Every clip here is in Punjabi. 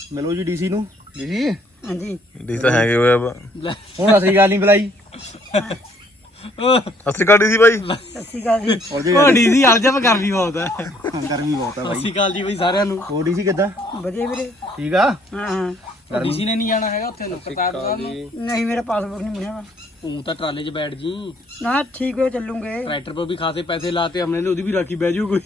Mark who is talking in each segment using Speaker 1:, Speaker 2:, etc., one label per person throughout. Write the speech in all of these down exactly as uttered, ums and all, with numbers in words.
Speaker 1: ਮਿਲੋ ਜੀ ਡੀਸੀ ਨੂੰ। ਡੀਸੀ
Speaker 2: ਹਾਂਜੀ
Speaker 3: ਡੀ ਤਾਂ ਹੈਗੇ ਹੋਇਆ ਵਾ।
Speaker 1: ਹੁਣ ਅਸਲੀ ਗੱਲ ਨਹੀਂ ਬੁਲਾਈ।
Speaker 3: ਅਸਲੀ ਕਾਲ ਡੀ ਸੀ ਬਾਈ।
Speaker 2: ਸਤਿ ਸ਼੍ਰੀ ਅਕਾਲ ਜੀ।
Speaker 4: ਉਹ ਡੀਸੀ ਅਲਜਬ ਗਰਮੀ ਬਹੁਤ ਹੈ।
Speaker 1: ਗਰਮੀ ਬਹੁਤ ਆ
Speaker 4: ਸਤਿ
Speaker 1: ਬਾਈ।
Speaker 4: ਸ਼੍ਰੀ ਅਕਾਲ ਜੀ ਬਈ ਸਾਰਿਆਂ ਨੂੰ।
Speaker 1: ਹੋਰ ਡੀਸੀ ਕਿੱਦਾਂ?
Speaker 2: ਵਧੀਆ ਵੀਰੇ।
Speaker 1: ਠੀਕ ਆ।
Speaker 2: ਹਾਂ ਹਾਂ
Speaker 4: ਡੀਸੀ ਨੇ ਨਹੀਂ ਜਾਣਾ ਹੈਗਾ ਉੱਥੇ ਕਰਤਾਰ ਸਾਹਿਬ ਨੂੰ।
Speaker 2: ਨਹੀਂ ਮੇਰਾ ਪਾਸਪੋਰਟ ਨਹੀਂ ਬਣਿਆ ਵਾ।
Speaker 4: ਤੂੰ ਤਾਂ ਟਰਾਲੇ 'ਚ ਬੈਠ ਜੀ।
Speaker 2: ਨਾ ਠੀਕ ਹੋ ਚੱਲੂਗੇ।
Speaker 4: ट्रैक्टर पर भी खासे पैसे लाते हमने ने, ओदी भी राखी बह जू कोई।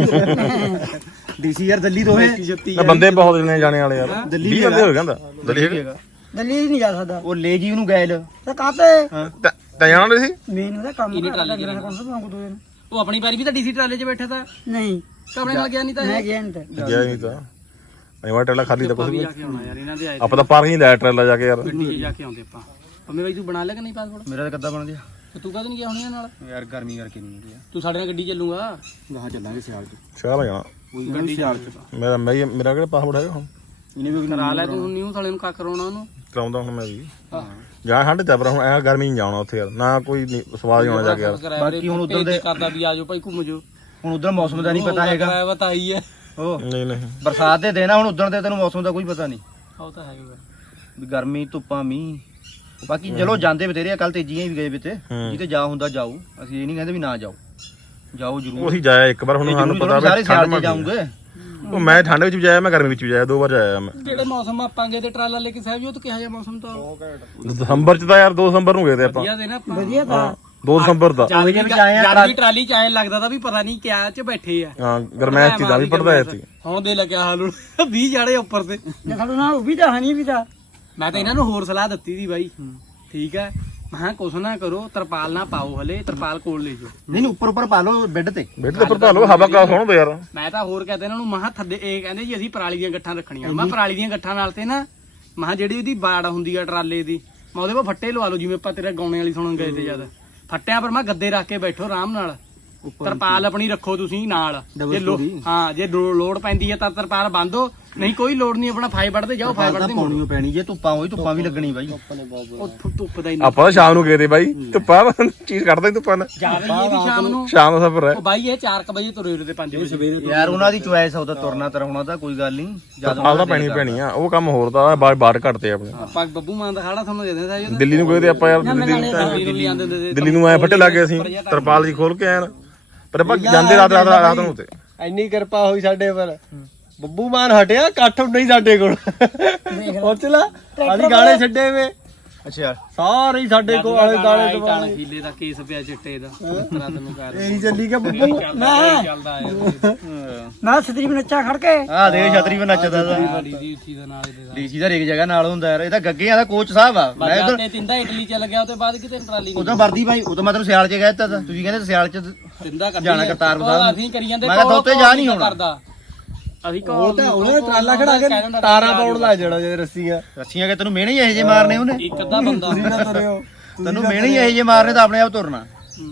Speaker 1: ਡੀਸੀ ਯਾਰ ਦਿੱਲੀ ਤੋਂ ਹੈ।
Speaker 3: ਤਾਂ ਬੰਦੇ ਬਹੁਤ ਨੇ ਜਾਣੇ ਵਾਲੇ ਯਾਰ।
Speaker 1: ਦਿੱਲੀ
Speaker 3: ਵੀਹ ਬੰਦੇ ਹੋ ਕਹਿੰਦਾ। ਦਿੱਲੀ ਹੈਗਾ।
Speaker 2: ਦਿੱਲੀ ਨਹੀਂ ਜਾ ਸਕਦਾ।
Speaker 1: ਉਹ ਲੈ ਜੀ ਉਹਨੂੰ ਗੈਲ।
Speaker 2: ਤਾਂ ਕਾਤੇ
Speaker 3: ਤਾਂ ਤਾਂ ਜਾਣਾ ਨਹੀਂ ਸੀ।
Speaker 2: ਮੈਨੂੰ ਤਾਂ ਕੰਮ
Speaker 4: ਕਿਹਨੇ ਟਰਾਲੇ
Speaker 2: ਮੇਰਾ ਕੰਮ ਤੋਂ ਦੋ ਦਿਨ।
Speaker 4: वो अपनी बारी भी तो डीसी ट्राले 'ਚ बैठा था।
Speaker 2: ਨਹੀਂ
Speaker 4: कपड़े नाल गया नहीं था।
Speaker 2: ਮੈਂ ਗਿਆ ਨਹੀਂ ਤਾਂ
Speaker 3: ਗਿਆ ਨਹੀਂ ਤਾਂ ਨਹੀਂ ਵਾ ਟਰੇਲਾ ਖਾਲੀ ਤਾਂ ਕੁਝ ਵੀ।
Speaker 4: जाके आना यार इन्हां दे आए
Speaker 3: ਆਪਾਂ ਤਾਂ ਪਾਰਕਿੰਗ ਲੈ ਟਰੇਲਾ ਜਾ ਕੇ ਯਾਰ।
Speaker 4: गड्डी 'ਚ जाके आउंदे ਆਪਾਂ। ਪੰਮੇ ਬਾਈ ਤੂੰ ਬਣਾ ਲਿਆ ਕਿ ਨਹੀਂ ਪਾਸਪੋਰਟ?
Speaker 1: ਮੇਰਾ ਤਾਂ ਕੱਦਾ ਬਣ ਗਿਆ
Speaker 4: ਤੂੰ ਕਦੋਂ ਨਹੀਂ ਗਿਆ ਹੁਣੇ ਨਾਲ?
Speaker 1: ਯਾਰ ਗਰਮੀ ਕਰਕੇ ਨਹੀਂ ਗਿਆ।
Speaker 4: ਤੂੰ ਸਾਡੇ ਨਾਲ ਗੱਡੀ ਚੱਲੂਗਾ।
Speaker 1: ਗਾਹਾਂ ਚੱਲਾਂਗੇ ਸਿਆਲ ਚ।
Speaker 3: ਸ਼ਾਹ ਜਾਣਾ
Speaker 4: ਗੱਡੀ ਸਿਆਲ 'ਚ
Speaker 3: ਮੇਰਾ ਮੈਂ ਮੇਰਾ ਕਿਹੜਾ ਪਾਸਪੋਰਟ ਹੈਗਾ ਹੁਣ।
Speaker 1: ਇਹਨੇ ਵੀ
Speaker 4: ਕਰਾ ਲੈ ਤੂੰ ਨਿਊ ਸਾਲੇ ਨੂੰ ਕਾ ਕਰਾਉਣਾ ਉਹਨੂੰ।
Speaker 3: ਕਰਾਉਂਦਾ ਹੁਣ ਮੈਂ ਵੀ ਜਾ ਠੰਡ ਤੇ ਪਰ ਹੁਣ ਐ ਗਰਮੀ ਨਹੀਂ ਜਾਣਾ ਉੱਥੇ ਯਾਰ। ਨਾ ਕੋਈ ਸਵਾਦ ਹੀ ਆਉਣਾ ਜਾ ਕੇ ਯਾਰ।
Speaker 4: ਬਾਕੀ ਹੁਣ ਉਧਰ ਦੇ ਕਰਦਾ ਵੀ ਆਜੋ ਭਾਈ ਘੁੰਮ ਜਾਓ।
Speaker 1: ਹੁਣ ਉਧਰ ਮੌਸਮ ਦਾ ਨਹੀਂ ਪਤਾ ਹੈਗਾ।
Speaker 4: ਕਿਰਾਇਆ ਬਤਾਈ ਹੈ।
Speaker 1: ਉਹ
Speaker 3: ਨਹੀਂ ਨਹੀਂ
Speaker 1: ਬਰਸਾਤ ਦੇ ਦਿਨ ਆ ਹੁਣ ਉਦੋਂ ਦੇ ਤੈਨੂੰ ਮੌਸਮ ਦਾ ਕੋਈ ਪਤਾ ਨਹੀਂ
Speaker 4: ਉਹ ਤਾਂ ਹੈਗਾ।
Speaker 1: ਵੀ ਗਰਮੀ ਧੁੱਪਾਂ ਮੀਂਹ। ਬਾਕੀ ਚਲੋ ਜਾਂਦੇ ਬਤੇਰੇ ਆ। ਕੱਲ ਤੇਜੀਆਂ ਵੀ ਗਏ ਬਿੱਤੇ ਜਿੱਤੇ ਜਾ ਹੁੰਦਾ ਜਾਓ। ਅਸੀਂ ਇਹ ਨਹੀਂ ਕਹਿੰਦੇ ਵੀ ਨਾ ਜਾਓ, ਜਾਓ ਜ਼ਰੂਰ।
Speaker 3: ਉਹੀ ਜਾਇਆ ਇੱਕ ਵਾਰ ਹੁਣ ਸਾਨੂੰ ਪਤਾ
Speaker 1: ਸਾਰੇ
Speaker 3: ਵੀ
Speaker 1: ਸਿਆਲ
Speaker 3: ਠੰਡ
Speaker 1: ਚ ਜਾਉਂਗੇ।
Speaker 3: ਉਹ ਮੈਂ ਠੰਡ ਵਿੱਚ ਵੀ ਜਾਇਆ ਮੈਂ ਗਰਮੀ ਵਿੱਚ ਵੀ ਜਾਇਆ ਦੋ ਵਾਰ ਜਾਇਆ ਮੈਂ।
Speaker 4: ਜਿਹੜੇ ਮੌਸਮ ਆਪਾਂਗੇ ਤੇ ਟਰਾਲਾ ਲੈ ਕੇ ਸਾਹਿਬ ਜੀ, ਤਾਂ ਕਿਹਾ ਜਿਹਾ ਮੌਸਮ ਤਾਂ
Speaker 3: ਦਸੰਬਰ ਚ ਤਾਂ ਯਾਰ ਦੋ ਦਸੰਬਰ ਨੂੰ ਗਏ ਤੇ ਆਪਾਂ।
Speaker 4: ਵਧੀਆ ਦੇ ਨਾ ਆਪਾਂ।
Speaker 2: ਵਧੀਆ ਤਾਂ
Speaker 3: ਦੋ ਦਸੰਬਰ ਦਾ
Speaker 4: ਜਦ ਵੀ ਜਦ ਵੀ ਟਰਾਲੀ ਚ ਆਏ ਲੱਗਦਾ ਤਾਂ ਵੀ ਪਤਾ ਨਹੀਂ ਕਿਆ ਚ ਬੈਠੇ ਆ।
Speaker 3: ਹਾਂ ਗਰਮੈਸ਼ ਚ ਦਾ ਵੀ ਪੜਦਾ ਐ ਸੀ।
Speaker 4: ਹੁਣ ਦੇ ਲੱਗਿਆ ਹਾਲ ਹੁਣ ਵੀਹ ਜਾੜੇ ਉੱਪਰ ਤੇ।
Speaker 2: ਜੇ ਸਾਡੇ ਨਾਲ ਉਹ ਵੀ ਤਾਂ ਹਣੀ ਵੀ ਤਾਂ
Speaker 4: ਮੈਂ ਤਾਂ ਇਹਨਾਂ ਨੂੰ ਹੋਰ ਸਲਾਹ ਦਿੱਤੀ ਸੀ ਬਾਈ। ਠੀਕ ਹੈ ਮੈਂ ਕੁਛ ਨਾ ਕਰੋ, ਤਰਪਾਲ ਨਾ ਪਾਓ ਹਲੇ, ਤਰਪਾਲ ਕੋਲ ਲੈ ਜਾਓ।
Speaker 1: ਨਹੀਂ ਨਹੀਂ ਉੱਪਰ ਉੱਪਰ ਪਾ ਲਓ ਬੈੱਡ ਤੇ।
Speaker 3: ਬੇਟੇ ਤੇ ਭਰਪਾ ਲੋ ਹਵਾ ਕਾ ਸੋਹਣਾ ਯਾਰ।
Speaker 4: ਮੈਂ ਤਾਂ ਹੋਰ ਕਹਿੰਦਾ ਇਹਨਾਂ ਨੂੰ ਮਹਾ ਥੱਲੇ ਇਹ ਕਹਿੰਦੇ ਜੀ ਅਸੀਂ ਪਰਾਲੀ ਦੀਆਂ ਗੱਠਾਂ ਰੱਖਣੀਆਂ। ਮੈਂ ਪਰਾਲੀ ਦੀਆਂ ਗੱਠਾਂ ਨਾਲ ਤੇ ਨਾ ਮਹਾ ਜਿਹੜੀ ਉਹਦੀ ਬਾੜ ਹੁੰਦੀ ਆ ਟਰਾਲੇ ਦੀ, ਮੈਂ ਉਹਦੇ ਕੋਲ ਫੱਟੇ ਲਵਾ ਲਓ ਜਿਵੇਂ ਆਪਾਂ ਤੇਰੇ ਗਾਉਣੇ ਵਾਲੀ ਸੁਣਨ ਗਏ ਤੇ ਜਦ। ਫੱਟਿਆਂ ਪਰ ਮੈਂ ਗੱਦੇ ਰੱਖ ਕੇ ਬੈਠੋ ਆਰਾਮ ਨਾਲ। ਤਰਪਾਲ ਆਪਣੀ ਰੱਖੋ ਤੁਸੀਂ ਨਾਲ। ਜੇ ਲੋ ਹਾਂ ਜੇ ਲੋ- ਲੋੜ ਪੈਂਦੀ ਹੈ ਤਾਂ ਤਰਪਾਲ ਬੰਨ੍ਹੋ, ਨਹੀਂ ਕੋਈ ਲੋੜ ਨਹੀਂ। ਆਪਣਾ ਫਾਇ ਵੱਢਦੇ ਜਾਓ, ਫਾਇ ਵੱਢਦੇ ਮੋੜੋ।
Speaker 1: ਪਾਉਣੀ ਪੈਣੀ ਜੇ ਧੁੱਪਾਂ ਹੋਈ ਧੁੱਪਾਂ ਵੀ ਲੱਗਣੀ ਬਾਈ।
Speaker 4: ਉਹ ਧੁ- ਧੁੱਪ ਦਾ ਇੰਨਾ
Speaker 3: ਆਪਾਂ ਤਾਂ ਸ਼ਾਮ ਨੂੰ ਗਏ ਤੇ ਬਾਈ ਧੁੱਪਾਂ ਚੀਜ਼ ਕੱਢਦੇ ਧੁੱਪਾਂ ਨਾਲ।
Speaker 4: ਜ਼ਿਆਦਾ ਹੀ ਇਹ ਵੀ ਸ਼ਾਮ ਨੂੰ।
Speaker 3: ਸ਼ਾਮ ਦਾ ਸਫ਼ਰ ਹੈ।
Speaker 4: ਉਹ ਬਾਈ ਇਹ ਚਾਰ ਕੁ ਵਜੇ ਤੁਰੇ ਉਰੇ ਤੇ ਪੰਜ ਵਜੇ।
Speaker 1: ਯਾਰ ਉਹਨਾਂ ਦੀ ਚੁਆਇਸ ਆ, ਉਹਦਾ ਤੁਰਨਾ ਤਰਾਉਣਾ ਤਾਂ ਕੋਈ ਗੱਲ ਨਹੀਂ।
Speaker 3: ਤਰਪਾਲ ਤਾਂ ਪੈਣੀ ਪੈਣੀ ਆ। ਉਹ ਕੰਮ ਹੋਰ ਦਾ ਬਾਹਰ ਬਾਹਰ ਘਟਦੇ ਆਪਣੇ।
Speaker 4: ਆਪਾਂ ਬੱਬੂ ਮਾਨ ਦਾ ਖਾੜਾ ਤੁਹਾਨੂੰ ਦੇ ਦਿੰਦਾ ਸਾਹਿਬ
Speaker 3: ਦਿੱਲੀ ਨੂੰ ਗਏ ਤੇ ਆਪਾਂ ਯਾਰ ਦਿੱਲੀ
Speaker 4: ਦਿੱਲੀ ਨੂੰ ਵੀ ਜਾਂਦੇ ਹੁੰਦੇ
Speaker 3: ਦਿੱਲੀ ਨੂੰ ਐ ਫੱਟੇ ਲੱਗੇ ਅਸੀਂ ਤਰਪਾਲ ਜੀ ਖੋਲ ਕੇ ਆਏ ਨਾ। ਪਰ ਆਪਾਂ ਜਾਂਦੇ ਰਾਤ ਰਾਤ ਰਾਤ ਨੂੰ ਤੇ
Speaker 5: ਇੰਨੀ ਕਿਰਪਾ ਹੋਈ ਸਾਡੇ ਪਰ। ਬੱਬੂ ਮਾਨ ਹਟਿਆ ਇਕੱਠ ਨਹੀਂ ਸਾਡੇ ਕੋਲ। ਪੁੱਛ ਲਾ ਅਸੀਂ ਗਾਣੇ ਛੱਡੇ ਵੇ
Speaker 1: ਅੱਛਾ
Speaker 5: ਸਾਰੇ ਹੀ ਸਾਡੇ ਕੋਲ ਆਲੇ ਦਾਲੇ ਤੋਂ
Speaker 4: ਕਾਣ ਖੀਲੇ ਦਾ ਕੇਸ ਪਿਆ ਚਿੱਟੇ ਦਾ। ਤਰਾ ਤੈਨੂੰ ਕਹਿ ਰਿਹਾ
Speaker 5: ਇਹੀ ਚੱਲੀ ਗਿਆ ਬੱਬੂ।
Speaker 4: ਚੱਲਦਾ ਆਇਆ
Speaker 2: ਮੈਂ ਸਤਰੀ ਵਿੱਚ ਨੱਚਾ ਖੜ ਕੇ
Speaker 1: ਆ ਦੇ ਛਤਰੀ ਵੀ ਨੱਚਦਾ ਦਾ।
Speaker 4: ਬੜੀ ਦੀ ਉੱਚੀ ਦਾ ਨਾਲ ਇਹਦੇ ਦਾ।
Speaker 1: ਡੀਸੀ ਦਾ ਰੇਕ ਜਗ੍ਹਾ ਨਾਲ ਹੁੰਦਾ ਯਾਰ। ਇਹ ਤਾਂ ਗੱਗਿਆਂ ਦਾ ਕੋਚ ਸਾਹਿਬ ਆ। ਮੈਂ
Speaker 4: ਬਾਜਾ
Speaker 1: ਉਧਰ
Speaker 4: ਤੇ ਤਿੰਦਾ ਇਟਲੀ ਚੱਲ ਗਿਆ, ਉਹਦੇ ਬਾਅਦ ਕਿਤੇ ਟਰਾਲੀ
Speaker 1: ਉਦੋਂ ਵਰਦੀ ਭਾਈ ਉਦੋਂ ਮੈਂ ਤੈਨੂੰ ਸਿਆਲ ਚ ਕਹਿ ਦਿੱਤਾ ਤਾ। ਤੁਸੀਂ ਕਹਿੰਦੇ ਸਿਆਲ ਚ
Speaker 4: ਤਿੰਦਾ ਕਰ
Speaker 1: ਜਾਣਾ ਕਰਤਾਰਪੁਰ ਸਾਹਿਬ।
Speaker 4: ਅਸੀਂ ਕਰੀ ਜਾਂਦੇ
Speaker 1: ਮੈਂ ਕਿਹਾ ਦੋਤੇ ਜਾ ਨਹੀਂ ਹੋਣਾ।
Speaker 4: ਕਰਦਾ ਅਸੀਂ
Speaker 5: ਉਹ
Speaker 4: ਕੋਲ
Speaker 5: ਤਾਂ ਉਹਨੇ ਟਰਾਲਾ ਖੜਾ ਕੇ ਤਾਰਾਂ ਪਾਉਣ ਲੱਗ ਜਾਣਾ ਜੇ ਰੱਸੀਆਂ।
Speaker 1: ਰੱਸੀਆਂ ਕਿ ਤੈਨੂੰ ਮਿਹਣੇ ਹੀ ਇਹੋ ਜਿਹੇ ਮਾਰਨੇ ਉਹਨੇ।
Speaker 4: ਇੱਕ ਅੱਧਾ ਬੰਦਾ
Speaker 5: ਨਾ ਤੁਰਿਓ
Speaker 1: ਤੈਨੂੰ ਮਿਹਣੇ ਹੀ ਇਹੋ ਜਿਹੇ ਮਾਰਨੇ ਤਾਂ ਆਪਣੇ ਆਪ ਤੁਰਨਾ।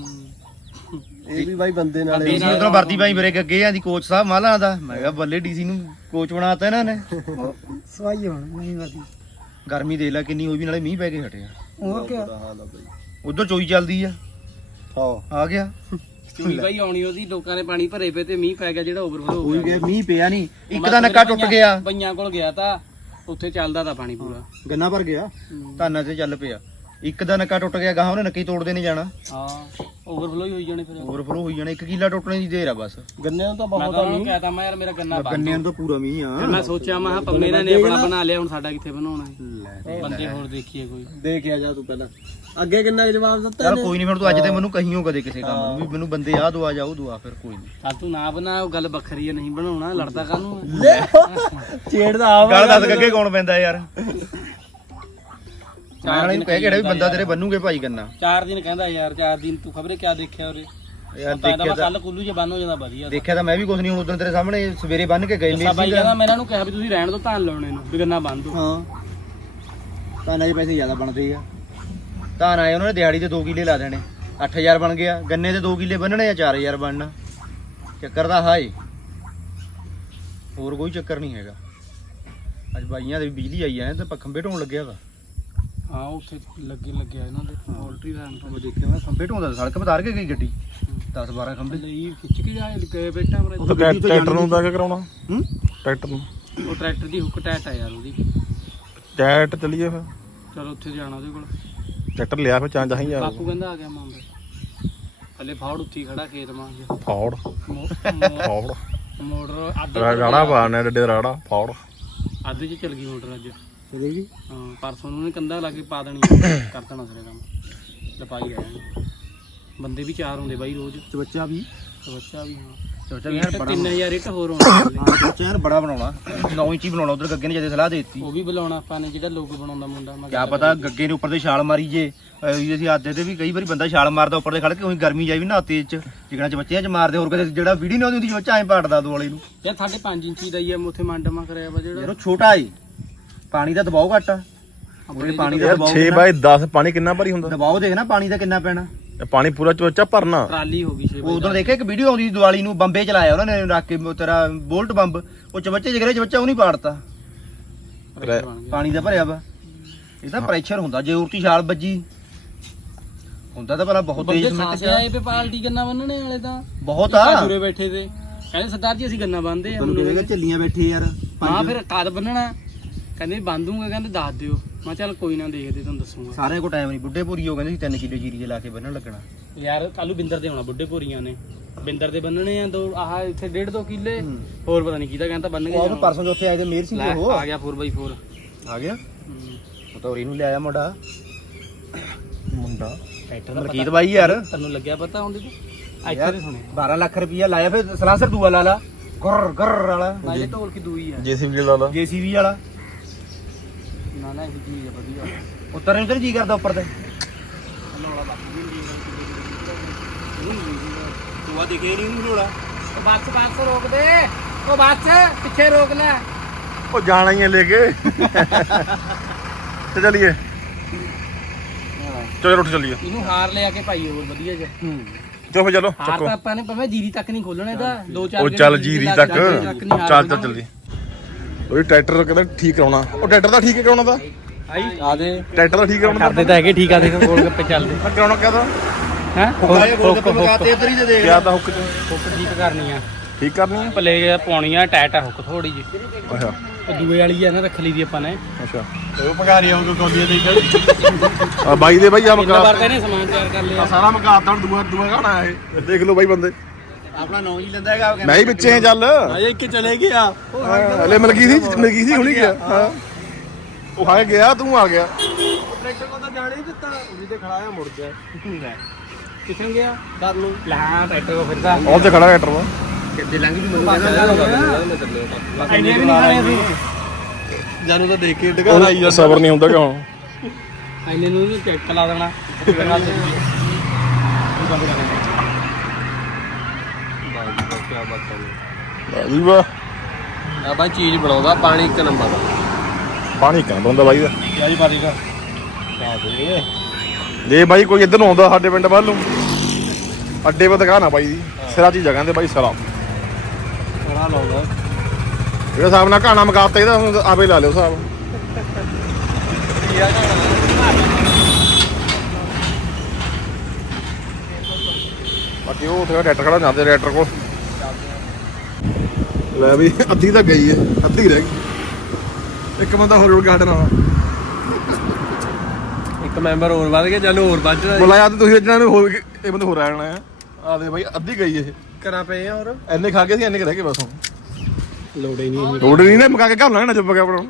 Speaker 5: ਇਹ ਵੀ ਬਾਈ ਬੰਦੇ ਨਾਲ
Speaker 1: ਡੀਸੀ ਉਧਰੋਂ ਵਰਦੀ ਭਾਈ ਮੇਰੇ ਅੱਗੇ ਆਂਦੀ ਕੋਚ ਸਾਹਿਬ ਮਾਲਾਂ ਦਾ। ਮੈਂ ਕਿਹਾ ਬੱਲੇ ਡੀਸੀ ਨੂੰ ਕੋਚ ਬਣਾਤਾ ਇਹਨਾਂ ਨੇ।
Speaker 2: ਸਵਾਈ ਹੋਣ ਨਹੀਂ ਵਾਦੀ
Speaker 1: ਗਰਮੀ ਦੇ ਲੈ ਕਿੰਨੀ ਹੋਈ ਵੀ ਨਾਲੇ ਮੀਂਹ ਪੈ ਕੇ ਹਟਿਆ।
Speaker 2: ਹੋਰ ਕੀ
Speaker 1: ਉਧਰ ਚੋਈ ਚੱਲਦੀ ਆ।
Speaker 5: ਹਾਂ
Speaker 1: ਆ ਗਿਆ
Speaker 4: ਚੂਈ ਬਾਈ ਆਉਣੀ ਉਹਦੀ। ਲੋਕਾਂ ਨੇ ਪਾਣੀ ਭਰੇ ਪਏ ਤੇ ਮੀਂਹ ਪੈ ਗਿਆ ਜਿਹੜਾ ਓਵਰਫਲੋ ਹੋ
Speaker 1: ਕੋਈ
Speaker 4: ਗਿਆ।
Speaker 1: ਗਿਆ ਮੀਂਹ ਪਿਆ ਨਹੀਂ। ਇੱਕ ਦਾ ਨੱਕਾ ਟੁੱਟ ਗਿਆ।
Speaker 4: ਬਈਆਂ ਕੋਲ ਗਿਆ ਤਾਂ ਉੱਥੇ ਚੱਲਦਾ ਤਾਂ ਪਾਣੀ ਪੂਰਾ।
Speaker 1: ਗੰਨਾ ਭਰ ਗਿਆ ਧਾਨਾਂ ਤੇ ਚੱਲ ਪਿਆ। ਇੱਕ ਦਾ ਨੱਕਾ ਟੁੱਟ ਗਿਆ ਗਾਹਾਂ ਉਹਨੇ ਨੱਕੀ ਤੋੜਦੇ ਨਹੀਂ ਜਾਣਾ।
Speaker 4: ਹਾਂ ਓਵਰਫਲੋ ਹੀ ਹੋਈ ਜਾਣੇ ਫਿਰ।
Speaker 1: ਓਵਰਫਲੋ ਹੋਈ ਜਾਣਾ। ਇੱਕ ਕਿੱਲਾ ਟੁੱਟਣੇ ਦੀ ਦੇਰ ਆ ਬਸ।
Speaker 5: ਗੰਨਿਆਂ ਨੂੰ ਤਾਂ
Speaker 4: ਮੈਂ
Speaker 5: ਬਹੁਤ
Speaker 4: ਤਾਂ ਉਹਨੂੰ ਕਹਿਤਾ ਮੈਂ ਯਾਰ ਮੇਰਾ ਗੰਨਾ ਬੰਦ।
Speaker 1: ਗੰਨਿਆਂ ਨੂੰ ਤਾਂ ਪੂਰਾ ਮੀਂਹ ਆ।
Speaker 4: ਫਿਰ ਮੈਂ ਸੋਚਿਆ ਮੈਂ ਕਿਹਾ ਪੰਮੇ ਨੇ ਆਪਣਾ ਬਣਾ ਲਿਆ, ਹੁਣ ਸਾਡਾ ਕਿੱਥੇ ਬਣਾਉਣਾ ਹੈ। ਬੰਦੇ ਹੋਰ ਦੇਖੀਏ ਕੋਈ।
Speaker 5: ਦੇਖਿਆ ਜਾ ਤੂੰ ਪਹਿਲਾਂ ਅੱਗੇ ਕਿੰਨਾ ਕੁ ਜਵਾਬ ਦਿੱਤਾ
Speaker 1: ਚਲ ਕੋਈ ਨਹੀਂ ਫਿਰ ਤੂੰ ਅੱਜ ਤੇ ਮੈਨੂੰ ਕਹੀਓ ਕਦੇ ਕਿਸੇ ਕੰਮ ਨੂੰ ਵੀ ਮੈਨੂੰ ਬੰਦੇ ਆ ਦਵਾ ਜਾਓ ਦਵਾ। ਫਿਰ ਕੋਈ ਨਹੀਂ
Speaker 4: ਚੱਲ ਤੂੰ ਨਾ ਬਣਾ, ਉਹ ਗੱਲ ਵੱਖਰੀ ਹੈ। ਨਹੀਂ ਬਣਾਉਣਾ ਲੜਦਾ ਕਾਹਨੂੰ
Speaker 5: ਛੇੜਦਾ ਆਵਾ
Speaker 1: ਗੱਲ ਦੱਸ ਅੱਗੇ ਕੌਣ ਪੈਂਦਾ ਯਾਰ। ਚਾਰ ਵਾਲੇ ਨੂੰ ਕਹਿ ਕਿਹੜਾ ਵੀ ਬੰਦਾ ਤੇਰੇ ਬੰਨੂਗੇ ਭਾਈ ਗੰਨਾ।
Speaker 4: ਚਾਰ ਦਿਨ ਕਹਿੰਦਾ ਯਾਰ, ਚਾਰ ਦਿਨ ਤੂੰ ਖਬਰੇ ਕਿਆ ਦੇਖਿਆ ਉਰੇ।
Speaker 1: ਯਾਰ
Speaker 4: ਤਾਂ
Speaker 1: ਦੇਖਿਆ ਤਾਂ
Speaker 4: ਕੱਲ ਕੁੱਲੂ ਜੇ ਬੰਨ ਹੋ ਜਾਂਦਾ ਵਧੀਆ।
Speaker 1: ਦੇਖਿਆ ਤਾਂ ਮੈਂ ਵੀ ਕੁਝ ਨਹੀਂ। ਹੁਣ ਉਦੋਂ ਤੇਰੇ ਸਾਹਮਣੇ ਸਵੇਰੇ ਬੰਨ ਕੇ ਗਏ
Speaker 4: ਜੱਸਾ ਬਾਈ
Speaker 1: ਮੇਸੀ
Speaker 4: ਕਹਿੰਦਾ ਮੈਂ ਇਹਨਾਂ ਨੂੰ ਕਿਹਾ ਵੀ ਤੁਸੀਂ ਰਹਿਣ ਦਿਓ ਧਾਨ ਲਾਉਣੇ ਨੂੰ, ਵੀ ਗੰਨਾ ਬੰਨ ਦਿਓ।
Speaker 1: ਹਾਂ ਤਾਂ ਨਾ ਪੈਸੇ ਜ਼ਿਆਦਾ ਬਣਦੇ ਆ। ਤਾਂ ਆਏ ਉਹਨਾਂ ਨੇ ਦਿਹਾੜੀ ਦੇ ਦੋ ਕਿੱਲੇ ਲਾ ਦੇਣੇ। ਅੱਠ ਹਜ਼ਾਰ ਬਣ ਗਿਆ। ਗੰਨੇ ਦੇ ਦੋ ਕਿੱਲੇ ਬੰਨਣੇ ਆ ਚਾਰ ਹਜ਼ਾਰ ਬਣਨਾ। ਚੱਕਰ ਦਾ ਹਾਏ ਹੋਰ ਕੋਈ ਚੱਕਰ ਨਹੀਂ ਹੈਗਾ। ਅੱਜ ਬਾਈਆਂ ਦੇ ਬਿਜਲੀ ਆਈ ਐ ਤੇ ਖੰਭੇ ਢੋਣ ਲੱਗਿਆ ਵਾ।
Speaker 4: ਹਾਂ ਉੱਥੇ ਲੱਗੇ ਲੱਗਿਆ ਇਹਨਾਂ ਦੇ ਪੋਲਟਰੀ ਦਾ।
Speaker 1: ਮੈਂ ਦੇਖਿਆ ਮੈਂ ਖੰਭੇ ਢੋਂਦਾ ਸੜਕ ਪਤਾਰ ਕੇ ਗਈ ਗੱਡੀ। ਦਸ ਬਾਰਾਂ ਖੰਭੇ
Speaker 4: ਲਈ ਖਿੱਚ ਕੇ ਜਾਏ ਗਏ ਬੈਠਾ ਮਰੇ।
Speaker 3: ਉਹ ਤਾਂ ਟਰੈਕਟਰ ਨੂੰ ਤਾਂ ਕੀ ਕਰਾਉਣਾ
Speaker 1: ਹੂੰ
Speaker 3: ਟਰੈਕਟਰ ਨੂੰ।
Speaker 4: ਉਹ ਟਰੈਕਟਰ ਦੀ ਹੁੱਕ ਟੈਟ ਆ ਯਾਰ ਉਹਦੀ।
Speaker 3: ਟੈਟ ਚੱਲੀਏ ਫਿਰ
Speaker 4: ਚਲੋ ਉੱਥੇ ਜਾਣਾ ਉਹਦੇ ਕੋਲ।
Speaker 3: ਟਰੈਕਟਰ ਲਿਆ ਫਿਰ ਚਾਂ ਚਾਹੀ ਯਾਰ
Speaker 4: ਬਾਪੂ ਕਹਿੰਦਾ ਆ ਗਿਆ ਮਾਂ ਹਲੇ ਫੌੜ ਉੱਥੀ ਖੜਾ ਖੇਤ ਮਾਂ
Speaker 3: ਫੌੜ ਫੌੜ
Speaker 4: ਮੋਟਰ ਅੱਧ
Speaker 3: ਰਾੜਾ ਪਾਣੇ ਡੱਡੇ ਰਾੜਾ ਫੌੜ
Speaker 4: ਅੱਧ ਚ ਚਲ ਗਈ ਮੋਟਰ ਅੱਜ।
Speaker 5: ਚਲੇ ਜੀ
Speaker 4: ਹਾਂ ਪਰਸੋਂ ਨੂੰ ਕੰਧਾ ਲਾ ਕੇ ਪਾ ਦੇਣੀ ਕਰ ਦੇਣਾ ਸਾਰੇ ਕੰਮ ਲਪਾਈ ਰਹਿਣੀ। ਬੰਦੇ ਵੀ ਚਾਰ ਹੁੰਦੇ ਬਾਈ ਰੋਜ਼।
Speaker 5: ਬੱਚਾ ਵੀ
Speaker 4: ਬੱਚਾ ਵੀ ਹਾਂ
Speaker 1: ਚੋਚਾ ਯਾਰ ਬੜਾ
Speaker 4: ਤਿੰਨ ਹਜ਼ਾਰ ਇੱਟ ਹੋਰ ਹੋਣਾ।
Speaker 1: ਚੋਚਾ ਯਾਰ ਬੜਾ ਬਣਾਉਣਾ ਨੌ ਇੰਚੀ ਬਣਾਉਣਾ। ਉਧਰ ਗੱਗੇ ਨੇ ਜਦੇ ਸਲਾਹ ਦੇ ਦਿੱਤੀ।
Speaker 4: ਉਹ ਵੀ ਬੁਲਾਉਣਾ ਆਪਾਂ ਨੇ ਜਿਹੜਾ ਲੋਕ ਬਣਾਉਂਦਾ ਮੁੰਡਾ। ਮੈਂ
Speaker 1: ਕਿਆ ਪਤਾ ਗੱਗੇ ਦੇ ਉੱਪਰ ਤੇ ਛਾਲ ਮਾਰੀ ਜੇ। ਅਸੀਂ ਅਸੀਂ ਆਦੇ ਤੇ ਵੀ ਕਈ ਵਾਰੀ ਬੰਦਾ ਛਾਲ ਮਾਰਦਾ ਉੱਪਰ ਤੇ ਖੜ ਕੇ ਉਹੀ ਗਰਮੀ ਜਾਈ ਵੀ ਨਾ ਤੇਜ਼ ਚ ਜਿਗਣਾ ਚ ਬੱਚਿਆਂ ਚ ਮਾਰਦੇ। ਹੋਰ ਕਦੇ ਜਿਹੜਾ ਵੀਡੀਓ ਨਹੀਂ ਆਉਂਦੀ ਬੱਚਾ ਐਂ ਪਾੜਦਾ ਦੋ ਵਾਲੇ ਨੂੰ।
Speaker 4: ਯਾਰ ਸਾਡੇ ਪੰਜ ਇੰਚੀ ਦਾ ਹੀ ਆ ਉੱਥੇ ਮੰਡਮਾ ਕਰਿਆ ਵਾ ਜਿਹੜਾ।
Speaker 1: ਯਾਰ ਉਹ ਛੋਟਾ ਏ ਪਾਣੀ ਦਾ ਦਬਾਅ ਘੱਟ ਆ। ਉਹਦੇ ਪਾਣੀ ਦਾ
Speaker 3: ਯਾਰ
Speaker 1: ਦਬਾਅ
Speaker 3: ਛੇ ਬਾਈ ਦਸ ਪਾਣੀ ਕਿੰਨਾ ਭਰੀ ਹੁੰਦਾ
Speaker 1: ਦਬਾਅ ਦੇਖ ਨਾ ਪਾਣੀ ਦਾ ਕਿੰਨਾ ਪੈਣਾ।
Speaker 3: ਇਹ ਪਾਣੀ ਪੂਰਾ ਚੋਚਾ ਭਰਨਾ।
Speaker 4: ਟਰਾਲੀ ਹੋ ਗਈ ਛੇ
Speaker 1: ਉਹ ਉਦੋਂ ਦੇਖਿਆ ਇੱਕ ਵੀਡੀਓ ਆਉਂਦੀ ਦੀਵਾਲੀ ਨੂੰ ਬੰਬੇ ਚਲਾਇਆ ਉਹਨਾਂ ਨੇ ਰੱਖ ਕੇ ਤੇਰਾ ਬੋਲਟ ਬੰਬ ਉਹ ਚਵੱਚੇ ਜਿਗਰੇ ਚਵੱਚਾ ਉਹ ਨਹੀਂ ਪਾੜਤਾ ਪਾਣੀ ਦਾ ਭਰਿਆ ਵਾ। ਇਹ ਤਾਂ ਪ੍ਰੈਸ਼ਰ ਹੁੰਦਾ ਜੇ ਉਰਤੀ ਛਾਲ ਵੱਜੀ ਹੁੰਦਾ ਤਾਂ ਭਲਾ ਬਹੁਤ ਤੇਜ਼
Speaker 4: ਬੰਦੇ ਖਾਸ ਆਏ ਪੇ ਪਾਲਟੀ ਗੰਨਾ ਬੰਨਣੇ ਵਾਲੇ ਤਾਂ
Speaker 1: ਬਹੁਤ ਆ।
Speaker 4: ਜੁਰੇ ਬੈਠੇ ਤੇ ਕਹਿੰਦੇ ਸਰਦਾਰ ਜੀ ਅਸੀਂ ਗੰਨਾ ਬੰਨਦੇ ਆ।
Speaker 1: ਬੰਦੇ ਝੱਲੀਆਂ ਬੈਠੇ ਯਾਰ।
Speaker 4: ਹਾਂ ਫਿਰ ਕਦ ਬੰਨਣਾ ਕਹਿੰਦੇ ਬੰਨ ਦੂੰਗਾ ਕਹਿੰਦੇ ਦੱਸ ਦਿਓ। ਮੈਂ ਚੱਲ ਕੋਈ ਨਾ ਦੇਖਦੇ ਤੁਹਾਨੂੰ ਦੱਸੂਗਾ।
Speaker 1: ਸਾਰਿਆਂ ਕੋਲ ਟਾਈਮ ਨਹੀਂ ਬੁੱਢੇ ਭੂਰੀ ਹੋ ਕਹਿੰਦੇ ਸੀ ਤਿੰਨ ਕਿੱਲੇ ਜੀਰੀ ਦੇ ਲਾ ਕੇ ਬੰਨਣ ਲੱਗਣਾ।
Speaker 4: ਯਾਰ ਕੱਲੂ ਬਿੰਦਰ ਦੇ ਆਉਣਾ ਬੁੱਢੇ ਭੋਰੀਆਂ ਨੇ। ਬਿੰਦਰ ਦੇ ਬੰਨਣੇ ਆ ਦੋ ਆਹ ਇੱਥੇ ਡੇਢ ਦੋ ਕਿੱਲੇ ਹੋਰ ਪਤਾ ਨਹੀਂ ਕਿਹਦਾ ਕਹਿੰਦਾ ਬੰਨ ਕੇ
Speaker 1: ਉਹ ਪਰਸੋਂ ਜੋ ਉੱਥੇ ਆਏ ਤੇ ਮੇਰ ਸਿੰਘ ਉਹ
Speaker 4: ਆ ਗਿਆ ਫੋਰ ਬਾਈ ਫੋਰ
Speaker 1: ਆ ਗਿਆ। ਉਹ ਤਾਂ ਉਰੀ ਨੂੰ ਲਿਆਇਆ ਮੁੰਡਾ
Speaker 3: ਮੁੰਡਾ
Speaker 4: ਟਰੈਕਟਰ ਦਾ
Speaker 1: ਮਲਕੀਤ ਬਾਈ ਯਾਰ
Speaker 4: ਤੈਨੂੰ ਲੱਗਿਆ ਪਤਾ ਹੁੰਦੀ ਤੇ ਇੱਥੇ ਦੇ ਸੁਣੇ
Speaker 1: ਬਾਰਾਂ ਲੱਖ ਰੁਪਈਆ ਲਾਇਆ ਫਿਰ ਸਲਾਂਸਰ ਦੂਆ ਲਾ ਲਾ ਗੁਰ ਗੁਰ ਵਾਲਾ
Speaker 4: ਨਾ ਇਹ ਢੋਲ ਕੀ ਦੂਈ ਆ
Speaker 3: ਜੇਸੀਬੀ ਲਾ ਲਾ
Speaker 1: ਜੇਸੀਬੀ ਵਾਲਾ
Speaker 4: ਨਾ ਨਾ ਇਹ ਚੀਜ਼ ਆ ਵਧੀਆ।
Speaker 1: ਉੱਤਰ ਨੂੰ ਜੀ ਕਰਦਾ ਉੱਪਰ ਤੇ ਤੂੰ ਆ ਦਿਖੇ ਨਹੀਂ ਉਹਨੂੰ ਰੋਲਾ।
Speaker 4: ਉਹ ਬੱਸ ਬੱਸ ਰੋਕ ਦੇ। ਉਹ ਬੱਸ ਪਿੱਛੇ ਰੋਕ ਲੈ।
Speaker 3: ਉਹ ਜਾਣਾ ਹੀ ਹੈ ਲੈ ਕੇ ਤੇ ਚਲੀਏ ਚਲੋ ਰੋਟੀ ਚੱਲੀਏ।
Speaker 4: ਇਹਨੂੰ ਹਾਰ ਲਿਆ ਕੇ ਭਾਈ ਹੋਰ ਵਧੀਆ ਜਿਹਾ।
Speaker 3: ਚਲੋ ਫਿਰ ਚਲੋ
Speaker 4: ਹਾਰ ਤਾਂ ਆਪਾਂ ਨੇ ਭਾਵੇਂ ਜੀਰੀ ਤੱਕ ਨਹੀਂ ਖੋਲਣਾ ਇਹਦਾ। ਦੋ ਚਾਰ
Speaker 3: ਉਹ ਚੱਲ ਜੀਰੀ ਤੱਕ ਚੱਲ ਚੱਲ ਚੱਲੀ। ਉਹ ਟਰੈਕਟਰ ਕਹਿੰਦਾ ਠੀਕ ਕਰਾਉਣਾ। ਉਹ ਟਰੈਕਟਰ ਦਾ ਠੀਕ ਕਰਾਉਣਾ ਦਾ
Speaker 4: ਆ ਦੇ
Speaker 3: ਟਰੈਕਟਰ ਦਾ ਠੀਕ ਕਰਾਉਣਾ
Speaker 4: ਕਰਦੇ ਤਾਂ ਹੈਗੇ ਠੀਕ ਆ। ਦੇਖ ਗੋਲ ਗੱਪੇ ਚੱਲਦੇ
Speaker 3: ਮੈਂ ਕਰਾਉਣਾ ਕਹਦਾ
Speaker 4: ਹੈ।
Speaker 1: ਹੁੱਕ ਹੁੱਕ ਮਗਾਤੇ ਇੱਧਰ ਹੀ ਤੇ ਦੇਖ
Speaker 3: ਕਿਆ ਤਾਂ ਹੁੱਕ ਚ
Speaker 4: ਹੁੱਕ ਠੀਕ ਕਰਨੀ ਆ।
Speaker 3: ਠੀਕ ਕਰਨੀ ਹੈ
Speaker 4: ਭਲੇ ਪਾਉਣੀ ਆ ਟਾਈਟ ਆ ਹੁੱਕ ਥੋੜੀ ਜੀ।
Speaker 3: ਅੱਛਾ
Speaker 4: ਉਹ ਦੂਏ ਵਾਲੀ ਆ ਨਾ ਰੱਖ ਲਈ ਦੀ ਆਪਾਂ ਨੇ।
Speaker 3: ਅੱਛਾ
Speaker 5: ਉਹ ਭਗਾਰੀ ਆਉਂਗਾ ਕੋਲੀਆਂ ਦੇ ਇੱਧਰ
Speaker 3: ਆ ਬਾਈ ਦੇ ਬਾਈ ਆ
Speaker 4: ਇੰਨਾ
Speaker 3: ਮਕਾ
Speaker 4: ਵਾਰ ਤਾਂ ਇਹਨੇ ਸਮਾਨ ਤਿਆਰ ਕਰ ਲਿਆ।
Speaker 3: ਸਾਰਾ ਮਕਾਤਾ ਹੁਣ ਦੂਆ ਦੂਆ ਗਾਣਾ ਇਹ ਦੇਖ ਲਓ ਬਾਈ ਬੰਦੇ
Speaker 1: ਆਪਣਾ ਨੌਂ ਹੀ ਲੈਂਦਾ ਹੈਗਾ।
Speaker 3: ਮੈਂ ਹੀ ਵਿੱਚੇ ਚੱਲ
Speaker 5: ਅਜੇ ਇੱਕ ਚਲੇ ਗਿਆ
Speaker 3: ਹਲੇ ਮਿਲਗੀ ਸੀ ਮਿਲਗੀ ਸੀ ਹੁਣੀ ਗਿਆ ਹਾਂ ਉਹ ਆ ਗਿਆ ਤੂੰ ਆ ਗਿਆ
Speaker 5: ਟਰੈਕਟਰ ਕੋਲ ਤਾਂ ਜਾਣ ਹੀ ਦਿੱਤਾ ਉਹਦੀ ਤੇ ਖੜਾ ਆ ਮੁੜ ਗਿਆ
Speaker 4: ਕਿੱਥੇ ਗਿਆ ਕਰ ਲਓ ਲੈ ਟਰੈਕਟਰ ਕੋ ਫਿਰਦਾ
Speaker 3: ਉਹ ਤੇ ਖੜਾ ਟਰੈਕਟਰ ਵਾ
Speaker 1: ਕਿੱਦੇ ਲੰਘ ਜੂ
Speaker 4: ਇੰਨੇ ਵੀ ਨਹੀਂ ਖਾਣੇ ਸੀ।
Speaker 5: ਜਾਨੂੰ ਤਾਂ ਦੇਖ ਕੇ ਢਗਾ ਆਈ
Speaker 3: ਉਹ ਸਬਰ ਨਹੀਂ ਹੁੰਦਾ ਕਿ ਹੁਣ
Speaker 4: ਇੰਨੇ ਨੂੰ ਵੀ ਚੈੱਕ ਲਾ ਦੇਣਾ।
Speaker 3: ਜੀ ਵਾ
Speaker 5: ਆ ਬਾਈ ਚੀਜ਼ ਬਣਾਉਂਦਾ ਪਾਣੀ ਇੱਕ ਨੰਬਰ ਦਾ।
Speaker 3: ਪਾਣੀ ਕਹਿੰਦਾ ਹੁੰਦਾ ਬਾਈ ਦਾ
Speaker 5: ਪਿਆਜੀ ਪਾਣੀ ਦਾ
Speaker 3: ਜੇ ਬਾਈ ਕੋਈ ਇੱਧਰ ਨੂੰ ਆਉਂਦਾ ਸਾਡੇ ਪਿੰਡ ਵੱਲ ਨੂੰ ਅੱਡੇ 'ਤੇ ਦੁਕਾਨ ਆ ਬਾਈ ਦੀ ਸਿਰਾ ਚੀ ਜਗ੍ਹਾ ਤੇ ਬਾਈ ਸਿਰਾ
Speaker 5: ਬੜਾ ਲਾਉਂਦਾ
Speaker 3: ਜਿਹੜਾ ਹਿਸਾਬ ਨਾਲ ਘਾਣਾ ਮਕਾਤਾ ਇਹਦਾ ਹੁਣ ਆਪੇ ਲਾ ਲਿਓ ਹਿਸਾਬ ਬਾਕੀ ਉਹ ਉੱਥੇ ਟਰੈਕਟਰ ਖੜਾ ਜਾਂਦੇ ਟਰੈਕਟਰ ਕੋਲ ਲੈ ਵੀ ਅੱਧੀ ਤਾਂ ਗਈ ਹੈ ਅੱਧੀ ਰਹਿ ਗਈ ਇੱਕ ਬੰਦਾ ਹੋਰ ਗਾਰਡਨ ਆਵਾ
Speaker 5: ਇੱਕ ਮੈਂਬਰ ਹੋਰ ਵੱਧ ਗਿਆ ਚੱਲ ਹੋਰ ਵੱਧ ਜਾਣਾ
Speaker 3: ਬੁਲਾਇਆ ਤੇ ਤੁਸੀਂ ਇਹਨਾਂ ਨੂੰ ਹੋਰ ਇਹ ਬੰਦੇ ਹੋਰ ਆ ਜਾਣਾ ਆ ਆ ਦੇ ਬਾਈ ਅੱਧੀ ਗਈ ਇਹ
Speaker 5: ਕਰਾਂ ਪਏ ਆ ਹੋਰ
Speaker 3: ਐਨੇ ਖਾ ਕੇ ਸੀ ਐਨੇ ਕੁ ਰਹਿ ਗਏ ਬਸ ਹੁਣ
Speaker 5: ਲੋੜ ਹੀ ਨਹੀਂ
Speaker 3: ਲੋੜ ਨਹੀਂ ਨਾ ਮਕਾ ਕੇ ਘਰ ਲੈਣਾ ਚੁੱਪ ਗਿਆ ਆਪਣਾ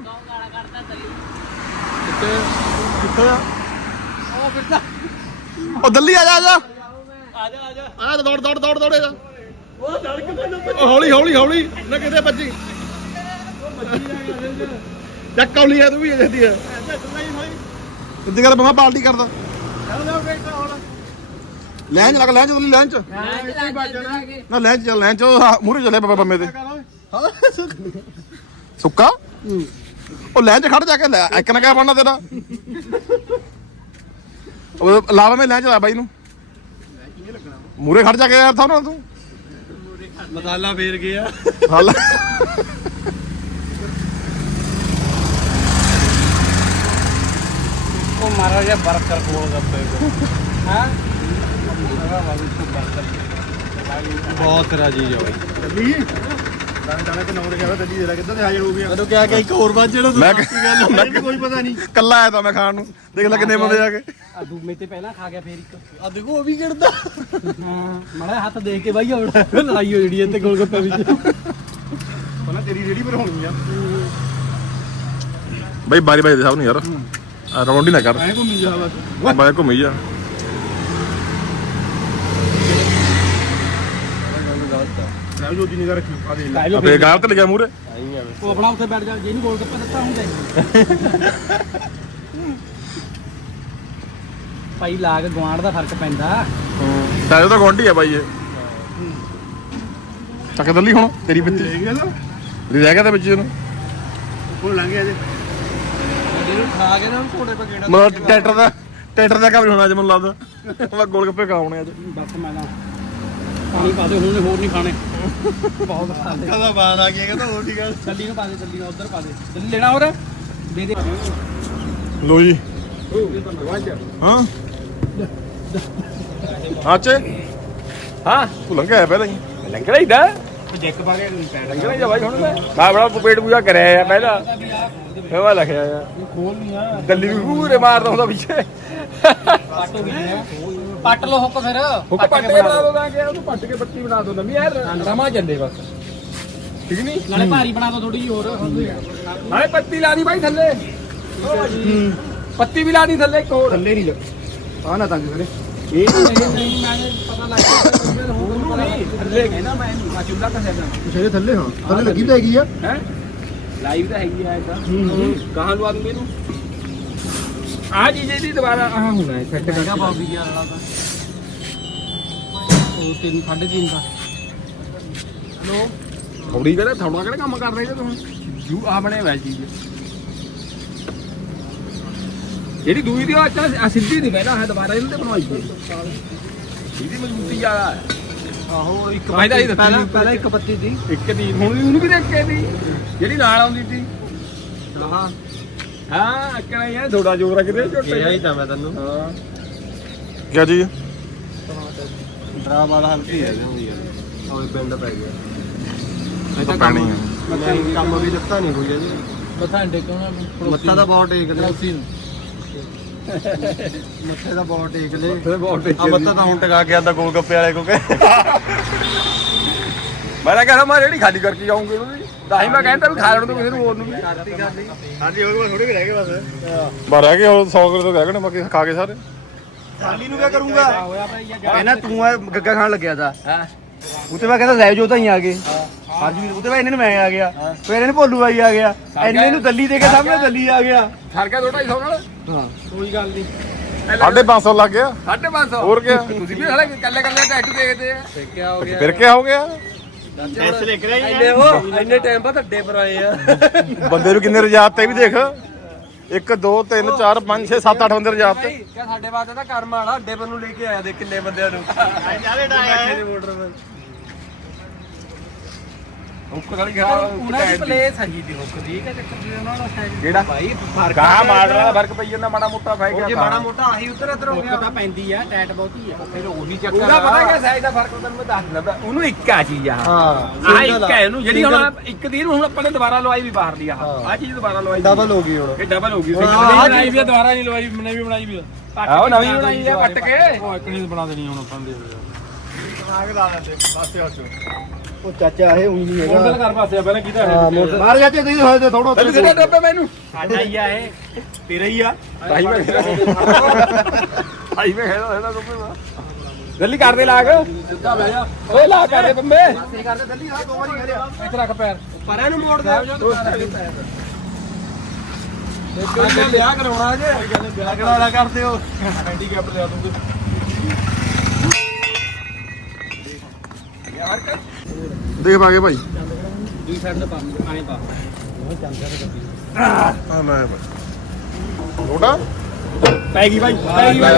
Speaker 5: ਕਿੱਥੇ ਆ
Speaker 4: ਉਹ ਫਿਰਦਾ
Speaker 3: ਉਹ ਦਿੱਲੀ ਆ ਜਾ ਆ ਜਾ
Speaker 4: ਆ ਜਾ ਆ ਜਾ
Speaker 3: ਆ ਦੌੜ ਦੌੜ ਦੌੜ ਦੌੜੇਗਾ
Speaker 4: ਉਹ ਸੜਕ ਮੈਨੂੰ
Speaker 3: ਹੌਲੀ ਹੌਲੀ ਹੌਲੀ ਨਾ ਕਿਤੇ ਭੱਜੀ ਚੱਕ ਕੌਲੀ ਆ ਤੂੰ ਵੀ ਜਾਂਦੀ ਆ ਸਿੱਧੀ ਗੱਲ ਬੰਮਾ ਪਾਲਟੀ ਕਰਦਾ ਲੈਂਜ ਲੱਗ ਲੈਂਜ ਤੂੰ ਲੈਂਜ ਚ ਨਾ ਲੈਂਜ ਚੱਲ ਲੈਂਜ ਚ ਮੂਰੇ ਚੱਲੇ ਬਾਬਾ ਬੰਮੇ ਤੇ ਸੁੱਕਾ ਉਹ ਲੈਂਜ ਖੜ ਜਾ ਕੇ ਲੈ ਇੱਕ ਨਾ ਕਿਆ ਬਣਨਾ ਤੇਰਾ ਉਹ ਲਾਵਾ ਮੈਂ ਲੈਂਜ ਲਾ ਬਾਈ ਨੂੰ ਮੂਰੇ ਖੜ ਜਾ ਕੇ ਯਾਰ ਥਾ ਨਾ ਤੂੰ
Speaker 5: ਮਸਾਲਾ ਫੇਰ ਗਿਆ
Speaker 3: ਹਲ
Speaker 4: ਉਹ ਮਾਰਾ ਜਿਹਾ ਬਰਕਰ ਕੋਲ ਗੱਪੇ ਹਾਂ
Speaker 5: ਬਹੁਤ ਤੇਰਾ ਚੀਜ਼ ਆ ਬਾਈ
Speaker 1: ਦਾਣੇ ਦਾਣੇ ਤੇ ਨੌ ਲਿਖਿਆ ਦਿੱਲੀ ਦੇ ਲੈ ਕਿੱਦਾਂ ਤੇ ਹਾਜ਼ਰ ਹੋ ਗਿਆ
Speaker 5: ਮੈਨੂੰ ਕਿਹਾ ਕਿ ਇੱਕ ਹੋਰ ਵੱਜ ਜਿਹੜਾ
Speaker 3: ਮੈਂ
Speaker 1: ਮੈਨੂੰ ਕੋਈ ਪਤਾ ਨਹੀਂ
Speaker 3: ਕੱਲਾ ਆਇਆ ਤਾਂ ਮੈਂ ਖਾਣ ਨੂੰ ਦੇਖ ਲੈ ਕਿੰਨੇ ਬੰਦੇ ਆ ਕੇ
Speaker 4: ਆ ਦੂਮੇ ਤੇ ਪਹਿਲਾਂ ਖਾ ਗਿਆ ਫੇਰ ਇੱਕ
Speaker 5: ਆ ਦੇਖੋ ਉਹ ਵੀ ਗਿਰਦਾ
Speaker 4: ਹਾਂ ਮਾੜਾ ਹੱਥ ਦੇਖ ਕੇ ਬਾਈ ਆਉਣਾ ਲੜਾਈ ਹੋ ਜਿਹੜੀ ਇੱਥੇ ਗੋਲ ਗੱਪੇ ਵਿੱਚ
Speaker 1: ਉਹਨਾਂ ਤੇਰੀ ਰੇੜੀ ਪਰ ਹੋਣੀ ਆ
Speaker 3: ਬਈ ਬਾਰੀ ਬਾਰੀ ਦੇ ਸਭ ਨੂੰ ਯਾਰ ਆ ਰੌਂਡੀ ਨਾ ਕਰ
Speaker 1: ਐ ਘੁੰਮੀ ਜਾ ਬਸ
Speaker 3: ਬਾਈ ਘੁੰਮੀ ਜਾ
Speaker 1: ਲੈ ਜੋਤੀ ਨਿਗਾ ਰੱਖੀ ਆ ਦੇ ਲੈ
Speaker 3: ਆਪੇ ਗਾਲ ਤੇ ਲਿਆ ਮੂਰੇ
Speaker 4: ਉਹ ਆਪਣਾ ਉੱਥੇ ਬੈਠ ਜਾ ਜਿਹਨੂੰ ਗੋਲ ਗੱਪੇ ਦਿੱਤਾ ਹੁੰਦਾ ਭਾਈ ਲਾਗ ਗਵਾਂਡ ਦਾ ਫਰਕ ਪੈਂਦਾ
Speaker 3: ਤਾਂ ਤਾਂ ਗੋਂਡੀ ਆ ਬਾਈ ਇਹ ਚੱਕ ਦੱਲੀ ਹੁਣ ਤੇਰੀ ਬਿੱਤੀ
Speaker 1: ਲੈ ਗਿਆ ਨਾ
Speaker 3: ਲੈ ਰਹਿ ਗਿਆ ਤਾਂ ਵਿੱਚ ਇਹਨੂੰ
Speaker 1: ਹੁਣ ਲੰਘ ਗਿਆ ਜੇ
Speaker 5: ਜਿਹਨੂੰ ਖਾ ਕੇ ਨਾ ਘੋੜੇ ਪਾ ਗੇੜਾ
Speaker 3: ਮਤਲਬ ਟਰੈਕਟਰ ਦਾ ਟਰੈਕਟਰ ਦਾ ਕੰਮ ਹੋਣਾ ਅੱਜ ਮੈਨੂੰ ਲੱਗਦਾ ਮੈਂ ਗੋਲ ਗੱਪੇ ਖਾਉਣੇ ਅੱਜ
Speaker 4: ਬਸ ਮੈਂ ਨਾ ਪਾਣੀ ਪਾ ਦੇ ਹੁਣ ਹੋਰ ਨਹੀਂ ਖਾਣੇ ਬਹੁਤ ਖਾ ਦੇ
Speaker 5: ਕਦਾ ਬਾਣ ਆ ਗਿਆ ਕਹਿੰਦਾ ਹੋਰ ਠੀਕ ਗੱਲ
Speaker 4: ਚੱਲੀ ਨੂੰ ਪਾ ਦੇ ਚੱਲੀ ਨੂੰ ਉਧਰ ਪਾ ਦੇ ਚੱਲੀ ਲੈਣਾ ਹੋਰ ਦੇ ਦੇ
Speaker 3: ਲੋ ਜੀ ਹਾਂ ਆਚੇ
Speaker 4: ਹਾਂ
Speaker 3: ਤੂੰ ਲੰਘਿਆ ਪਹਿਲਾਂ ਹੀ
Speaker 4: ਲੰਗੜਾ ਹੀ ਦਾ
Speaker 1: ਜੈਕ ਪਾ ਕੇ ਪੈਣ
Speaker 4: ਲੰਗੜਾ ਹੀ ਬਾਈ ਹੁਣ ਮੈਂ ਮੈਂ ਬੜਾ ਪੇਟ ਪੂਜਾ ਕਰਿਆ ਆ ਪਹਿਲਾਂ ਫੇਰ ਮੈਂ ਲਿਖਿਆ ਆ
Speaker 1: ਖੋਲ ਨਹੀਂ ਆ
Speaker 4: ਦਿੱਲੀ ਵੀ ਪੂਰੇ ਮਾਰਦਾ ਹੁੰਦਾ ਪਿੱਛੇ ਪੱਟ ਹੋ ਗਈ ਪੱਟ ਲੋ ਹੁੱਕ ਫਿਰ ਹੁੱਕ ਪੱਟ ਕੇ ਬਣਾ ਦੋ ਮੈਂ ਕਿਹਾ ਉਹਨੂੰ ਪੱਟ ਕੇ ਬੱਤੀ ਬਣਾ ਦੋ ਨਵੀਂ ਯਾਰ ਰਮਾ ਚੱਲੇ ਬਸ ਠੀਕ ਨਹੀਂ ਨਾਲੇ ਭਾਰੀ ਬਣਾ ਦੋ ਥੋੜੀ ਜਿਹੀ ਹੋਰ ਨਾਲੇ ਪੱਤੀ ਲਾ ਦੀ ਬਾਈ ਥੱਲੇ ਪੱਤੀ ਵੀ ਲਾ ਦੀ ਥੱਲੇ ਇੱਕ ਹੋਰ
Speaker 1: ਥੱਲੇ ਨਹੀਂ ਲੱਗ ਆ ਨਾ ਤੰਗ ਕਰੇ
Speaker 4: ਇਹ ਨਹੀਂ ਨਹੀਂ ਮੈਂ ਪਤਾ ਲੱਗ ਗਿਆ ਹੁਣ ਨਹੀਂ ਥੱਲੇ ਕਹਿੰਦਾ ਮੈਂ ਆ ਚੁੱਲਾ ਕਸਿਆ ਦਾ
Speaker 1: ਪਿਛੇ ਥੱਲੇ ਹਾਂ ਥੱਲੇ ਲੱਗੀ ਤਾਂ ਹੈਗੀ ਆ
Speaker 4: ਹੈ ਲਾਈਵ ਤਾਂ ਹੈਗੀ ਆ ਇਹ ਤਾਂ ਕਹਾਂ ਲਵਾ ਦੂੰਗੇ ਇਹਨੂੰ ਆ ਜੀ ਜੀ ਦੁਬਾਰਾ ਆਹ ਹੋਣਾ ਹੈ ਸੈੱਟ ਕਰਨਾ ਬਾਬੀ ਯਾਰ ਵਾਲਾ ਤਾਂ ਉਹ ਤਿੰਨ ਸਾਢੇ ਤਿੰਨ ਦਾ ਹਲੋ ਥੋੜੀ ਕਿਹੜਾ ਥੋੜਾ ਕਿਹੜਾ ਕੰਮ ਕਰ ਰਹੇ ਜੇ ਤੁਸੀਂ ਜੂ ਆ ਬਣੇ ਹੋਇਆ ਚੀਜ਼ ਜਿਹੜੀ ਦੂਈ ਦੀ ਆ ਆ ਸਿੱਧੀ ਨਹੀਂ ਪਹਿਲਾਂ ਹੈ ਦੁਬਾਰਾ ਇਹਨੂੰ ਤੇ ਬਣਵਾਈ ਪਈ ਇਹਦੀ ਮਜ਼ਬੂਤੀ ਜ਼ਿਆਦਾ ਹੈ ਆਹੋ ਇੱਕ ਪਹਿਲਾਂ ਹੀ ਪਹਿਲਾਂ ਪਹਿਲਾਂ ਇੱਕ ਪੱਤੀ ਸੀ ਇੱਕ ਦੀ ਹੁਣ ਵੀ ਉਹਨੂੰ ਵੀ ਦੇਖ ਕੇ ਦੀ ਜਿਹੜੀ ਨਾਲ ਆਉਂਦੀ ਸੀ ਹਾਂ ਹਾਂ ਕਿਹੜਾ ਯਾਰ ਥੋੜਾ ਜੋਰ ਰੱਖਦੇ ਝੋਟੇ
Speaker 5: ਕਿਹਾ ਹੀ ਤਾਂ ਮੈਂ ਤੈਨੂੰ
Speaker 4: ਹਾਂ
Speaker 3: ਕਿਆ ਜੀ
Speaker 5: ਡਰਾਮ ਵਾਲਾ ਹਲਕੀ ਹੈ ਜਮ ਯਾਰ ਉਹ ਪਿੰਡ ਪੈ ਗਿਆ
Speaker 3: ਤਾਂ ਪੈਣੀ ਆ
Speaker 5: ਨਹੀਂ ਕੰਮ ਵੀ ਦਿੱਤਾ ਨਹੀਂ ਕੋਈ ਇਹਨੇ
Speaker 4: ਮੱਥਾ ਟੇਕੋ ਨਾ
Speaker 5: ਮੱਥਾ ਦਾ ਬਹੁਤ ਟੇਕ ਲਿਆ
Speaker 4: ਉਸੀ ਨੂੰ
Speaker 5: ਮੱਥੇ ਦਾ ਬਹੁਤ ਟੇਕ ਲਏ
Speaker 4: ਤੇ ਬਹੁਤ
Speaker 5: ਆ ਮੱਥਾ ਤਾਂ ਹੁਣ ਟਿਕਾ ਕੇ ਆਂਦਾ ਗੋਲ ਗੱਪੇ ਵਾਲੇ ਕੋ ਕੇ
Speaker 4: ਮੈਂ ਤਾਂ ਕਹਿੰਦਾ ਮੈਂ ਜਿਹੜੀ ਖਾਲੀ ਕਰਕੇ ਜਾਊਂਗੇ ਉਹਨੂੰ ਵੀ ਤਾਂ ਹੀ ਮੈਂ ਕਹਿੰਦਾ ਵੀ ਖਾ ਲੈਣ ਤੋਂ ਕਿਸੇ ਨੂੰ ਹੋਰ ਨੂੰ ਵੀ
Speaker 1: ਹਾਂਜੀ ਹੋ ਗਏ ਥੋੜੇ ਵੀ ਰਹਿ ਗਏ ਬਸ
Speaker 3: ਬਾ ਰਹਿ ਗਏ ਉਹ ਸੌ ਕਿਲੋ ਤੋਂ ਰਹਿ ਗਏ ਨੇ ਬਾਕੀ ਖਾ ਕੇ ਸਾਰੇ
Speaker 1: ਖਾਲੀ ਨੂੰ ਕਿਆ ਕਰੂੰਗਾ
Speaker 4: ਹੋਇਆ ਭਾਈ ਯਾਰ
Speaker 1: ਕਹਿੰਦਾ ਤੂੰ ਆ ਗੱਗਾ ਖਾਣ ਲੱਗਿਆ ਤਾਂ ਉਤੇ ਮੈਂ ਕਹਿੰਦਾ ਸਾਹਿਬ ਜੋ ਤਾਂ ਹੀ ਆ ਗਏ ਹਾਂਜੀ ਉਤੇ ਮੈਂ ਇਹਨੇ ਨੂੰ ਮੈਂ ਆ ਗਿਆ ਫਿਰ ਇਹਨੇ ਭੋਲੂ ਬਾਈ ਆ ਗਿਆ ਇੰਨੇ ਨੂੰ ਦੱਲੀ ਦੇ ਕੇ ਸਾਹਮਣੇ ਦੱਲੀ ਆ ਗਿਆ
Speaker 4: ਫਰਕਾ ਥੋੜਾ ਹੀ ਸੌ ਨਾਲ
Speaker 1: ਹਾਂ
Speaker 4: ਕੋਈ ਗੱਲ ਨਹੀਂ
Speaker 3: ਸਾਢੇ ਪੰਜ ਸੌ ਲੱਗ ਗਿਆ
Speaker 4: ਸਾਢੇ ਪੰਜ ਸੌ
Speaker 3: ਹੋਰ ਕਿਆ?
Speaker 4: ਤੁਸੀਂ ਵੀ ਹਲੇ ਕੱਲੇ ਕੱਲੇ ਟੈਟੂ ਦੇਖਦੇ ਆ
Speaker 5: ਕੀ ਹੋ ਗਿਆ
Speaker 3: ਫਿਰ ਕਿਆ ਹੋ ਗਿਆ
Speaker 1: ਐਸ ਲਿਖ ਰਿਹਾ
Speaker 5: ਇੰਨੇ ਉਹ ਇੰਨੇ ਟਾਈਮ ਬਾਅਦ ਅੱਡੇ ਪਰ ਆਏ ਆ
Speaker 3: ਬੰਦੇ ਨੂੰ ਕਿੰਨੇ ਰਜਾਤ ਤੇ ਵੀ ਦੇਖ ਇੱਕ ਦੋ ਤਿੰਨ ਚਾਰ ਪੰਜ ਛੇ ਸੱਤ ਅੱਠ ਬੰਦੇ ਰਜਾਤ ਤੇ
Speaker 5: ਕਿਆ ਸਾਡੇ ਵਾਸਤੇ ਤਾਂ ਕਰਮ ਵਾਲਾ ਅੱਡੇ ਪਰ ਨੂੰ ਲੈ ਕੇ ਆਇਆ ਦੇ ਕਿੰਨੇ ਬੰਦਿਆਂ ਨੂੰ
Speaker 1: ਨਾਲੇ ਡਾਇਆ
Speaker 5: ਮੋਟਰ
Speaker 4: ਹੁੱਕ ਵਾਲੀ ਖਾ ਉਹਨਾਂ ਦੀ ਪਲੇਸ ਹੈਗੀ ਦੀ ਹੁੱਕ ਦੀ ਕਿ ਚੱਕਰ ਜੀ ਉਹਨਾਂ ਦਾ ਸਾਈਜ਼
Speaker 3: ਕਿਹੜਾ
Speaker 4: ਭਾਈ ਫਰਕ
Speaker 3: ਗਾਹ ਮਾਰ ਵਾਲਾ ਫਰਕ ਪਈ ਜਾਂਦਾ ਮਾੜਾ ਮੋਟਾ ਫੈ
Speaker 5: ਜੇ ਮਾੜਾ ਮੋਟਾ ਆਹੀ ਉੱਧਰ ਇੱਧਰ ਹੋ
Speaker 4: ਹੁੱਕ
Speaker 5: ਗਿਆ
Speaker 4: ਤਾਂ ਪੈਂਦੀ ਆ ਟਾਈਟ ਬਹੁਤੀ ਆ ਫਿਰ ਉਹੀ ਚੱਕਰ
Speaker 5: ਉਹਦਾ ਪਤਾ ਕਿਆ
Speaker 4: ਸਾਈਜ਼ ਦਾ ਫਰਕ ਤੈਨੂੰ ਮੈਂ ਦੱਸ ਦਿੰਦਾ ਉਹਨੂੰ ਇੱਕ ਆ ਚੀਜ਼ ਆ
Speaker 5: ਹਾਂ
Speaker 4: ਆਹ ਇੱਕ ਹੈ ਉਹਨੂੰ ਜਿਹੜੀ ਹੁਣ ਇੱਕ ਦੀ ਹੁਣ ਆਪਾਂ ਨੇ ਦੁਬਾਰਾ ਲਵਾਈ ਵੀ ਬਾਹਰ ਦੀ ਆ ਆਹ ਚੀਜ਼ ਦੁਬਾਰਾ ਲਵਾਈ
Speaker 5: ਡਬਲ ਹੋ ਗਈ ਹੁਣ
Speaker 4: ਇਹ ਡਬਲ ਹੋ ਗਈ
Speaker 5: ਆਹ
Speaker 4: ਬਣਾਈ ਵੀ ਦੁਬਾਰਾ ਨਹੀਂ ਲਵਾਈ ਨਵੀਂ ਬਣਾਈ ਵੀ ਆਹ ਨਵੀਂ ਬਣਾਈ ਆ ਪੱਟ ਕੇ ਉਹ ਇੱਕ ਨਹੀਂ ਬਣਾ ਦੇਣੀ ਹੁਣ ਆਪਾਂ ਦੇ
Speaker 1: ਉਹ ਚਾਚਾ ਇਹ ਉਹੀ ਨਹੀਂ
Speaker 4: ਮੋਟਰ
Speaker 1: ਹੈਗਾ
Speaker 4: ਕਰ ਪਾਸੇ ਪਹਿਲਾਂ ਕੀਤਾ
Speaker 1: ਹਾਂ ਮੋਟਰ ਮਾਰ ਚਾਚੇ ਤੁਸੀਂ ਹੋਏ ਤੇ ਥੋੜਾ
Speaker 4: ਪਹਿਲੇ ਜਿਹੜਾ ਡੱਬੇ ਮੈਨੂੰ
Speaker 1: ਸਾਡਾ ਹੀ ਆ ਇਹ ਤੇਰਾ ਹੀ ਆ
Speaker 4: ਭਾਈ ਮੈਂ ਭਾਈ ਮੈਂ ਖੇਦਾ ਖੇਦਾ ਡੱਬੇ ਜਲਦੀ ਕਰ ਦੇ ਲਾਗ ਸਿੱਧਾ ਬਹਿ ਜਾ ਓਏ ਲਾ ਕਰ ਦੇ ਬੰਬੇ
Speaker 1: ਕੀ ਕਰਦੇ ਦੱਲੀ ਆ ਦੋ ਵਾਰੀ ਕਰਿਆ
Speaker 4: ਇੱਥੇ ਰੱਖ ਪੈਰ
Speaker 5: ਪਰਾਂ ਨੂੰ ਮੋੜ ਦੇ
Speaker 4: ਅੱਗੇ ਵਿਆਹ ਕਰਾਉਣਾ ਜੇ
Speaker 5: ਵਿਆਹ ਕਰਾਉਣਾ ਕਰਦੇ ਹੋ
Speaker 4: ਹੈਂਡੀਕੈਪ ਲਿਆ ਦੂੰਗੇ ਯਾਰ ਕਰ
Speaker 3: ਦੇਖ ਪਾ ਗਏ ਭਾਈ
Speaker 4: ਦੂਜੀ ਸਾਈਡ ਤੇ ਪਾ ਆਏ ਪਾ
Speaker 3: ਆ ਮੈਂ ਲੋਟਾ
Speaker 4: ਪੈ ਗਈ ਭਾਈ ਪੈ ਗਈ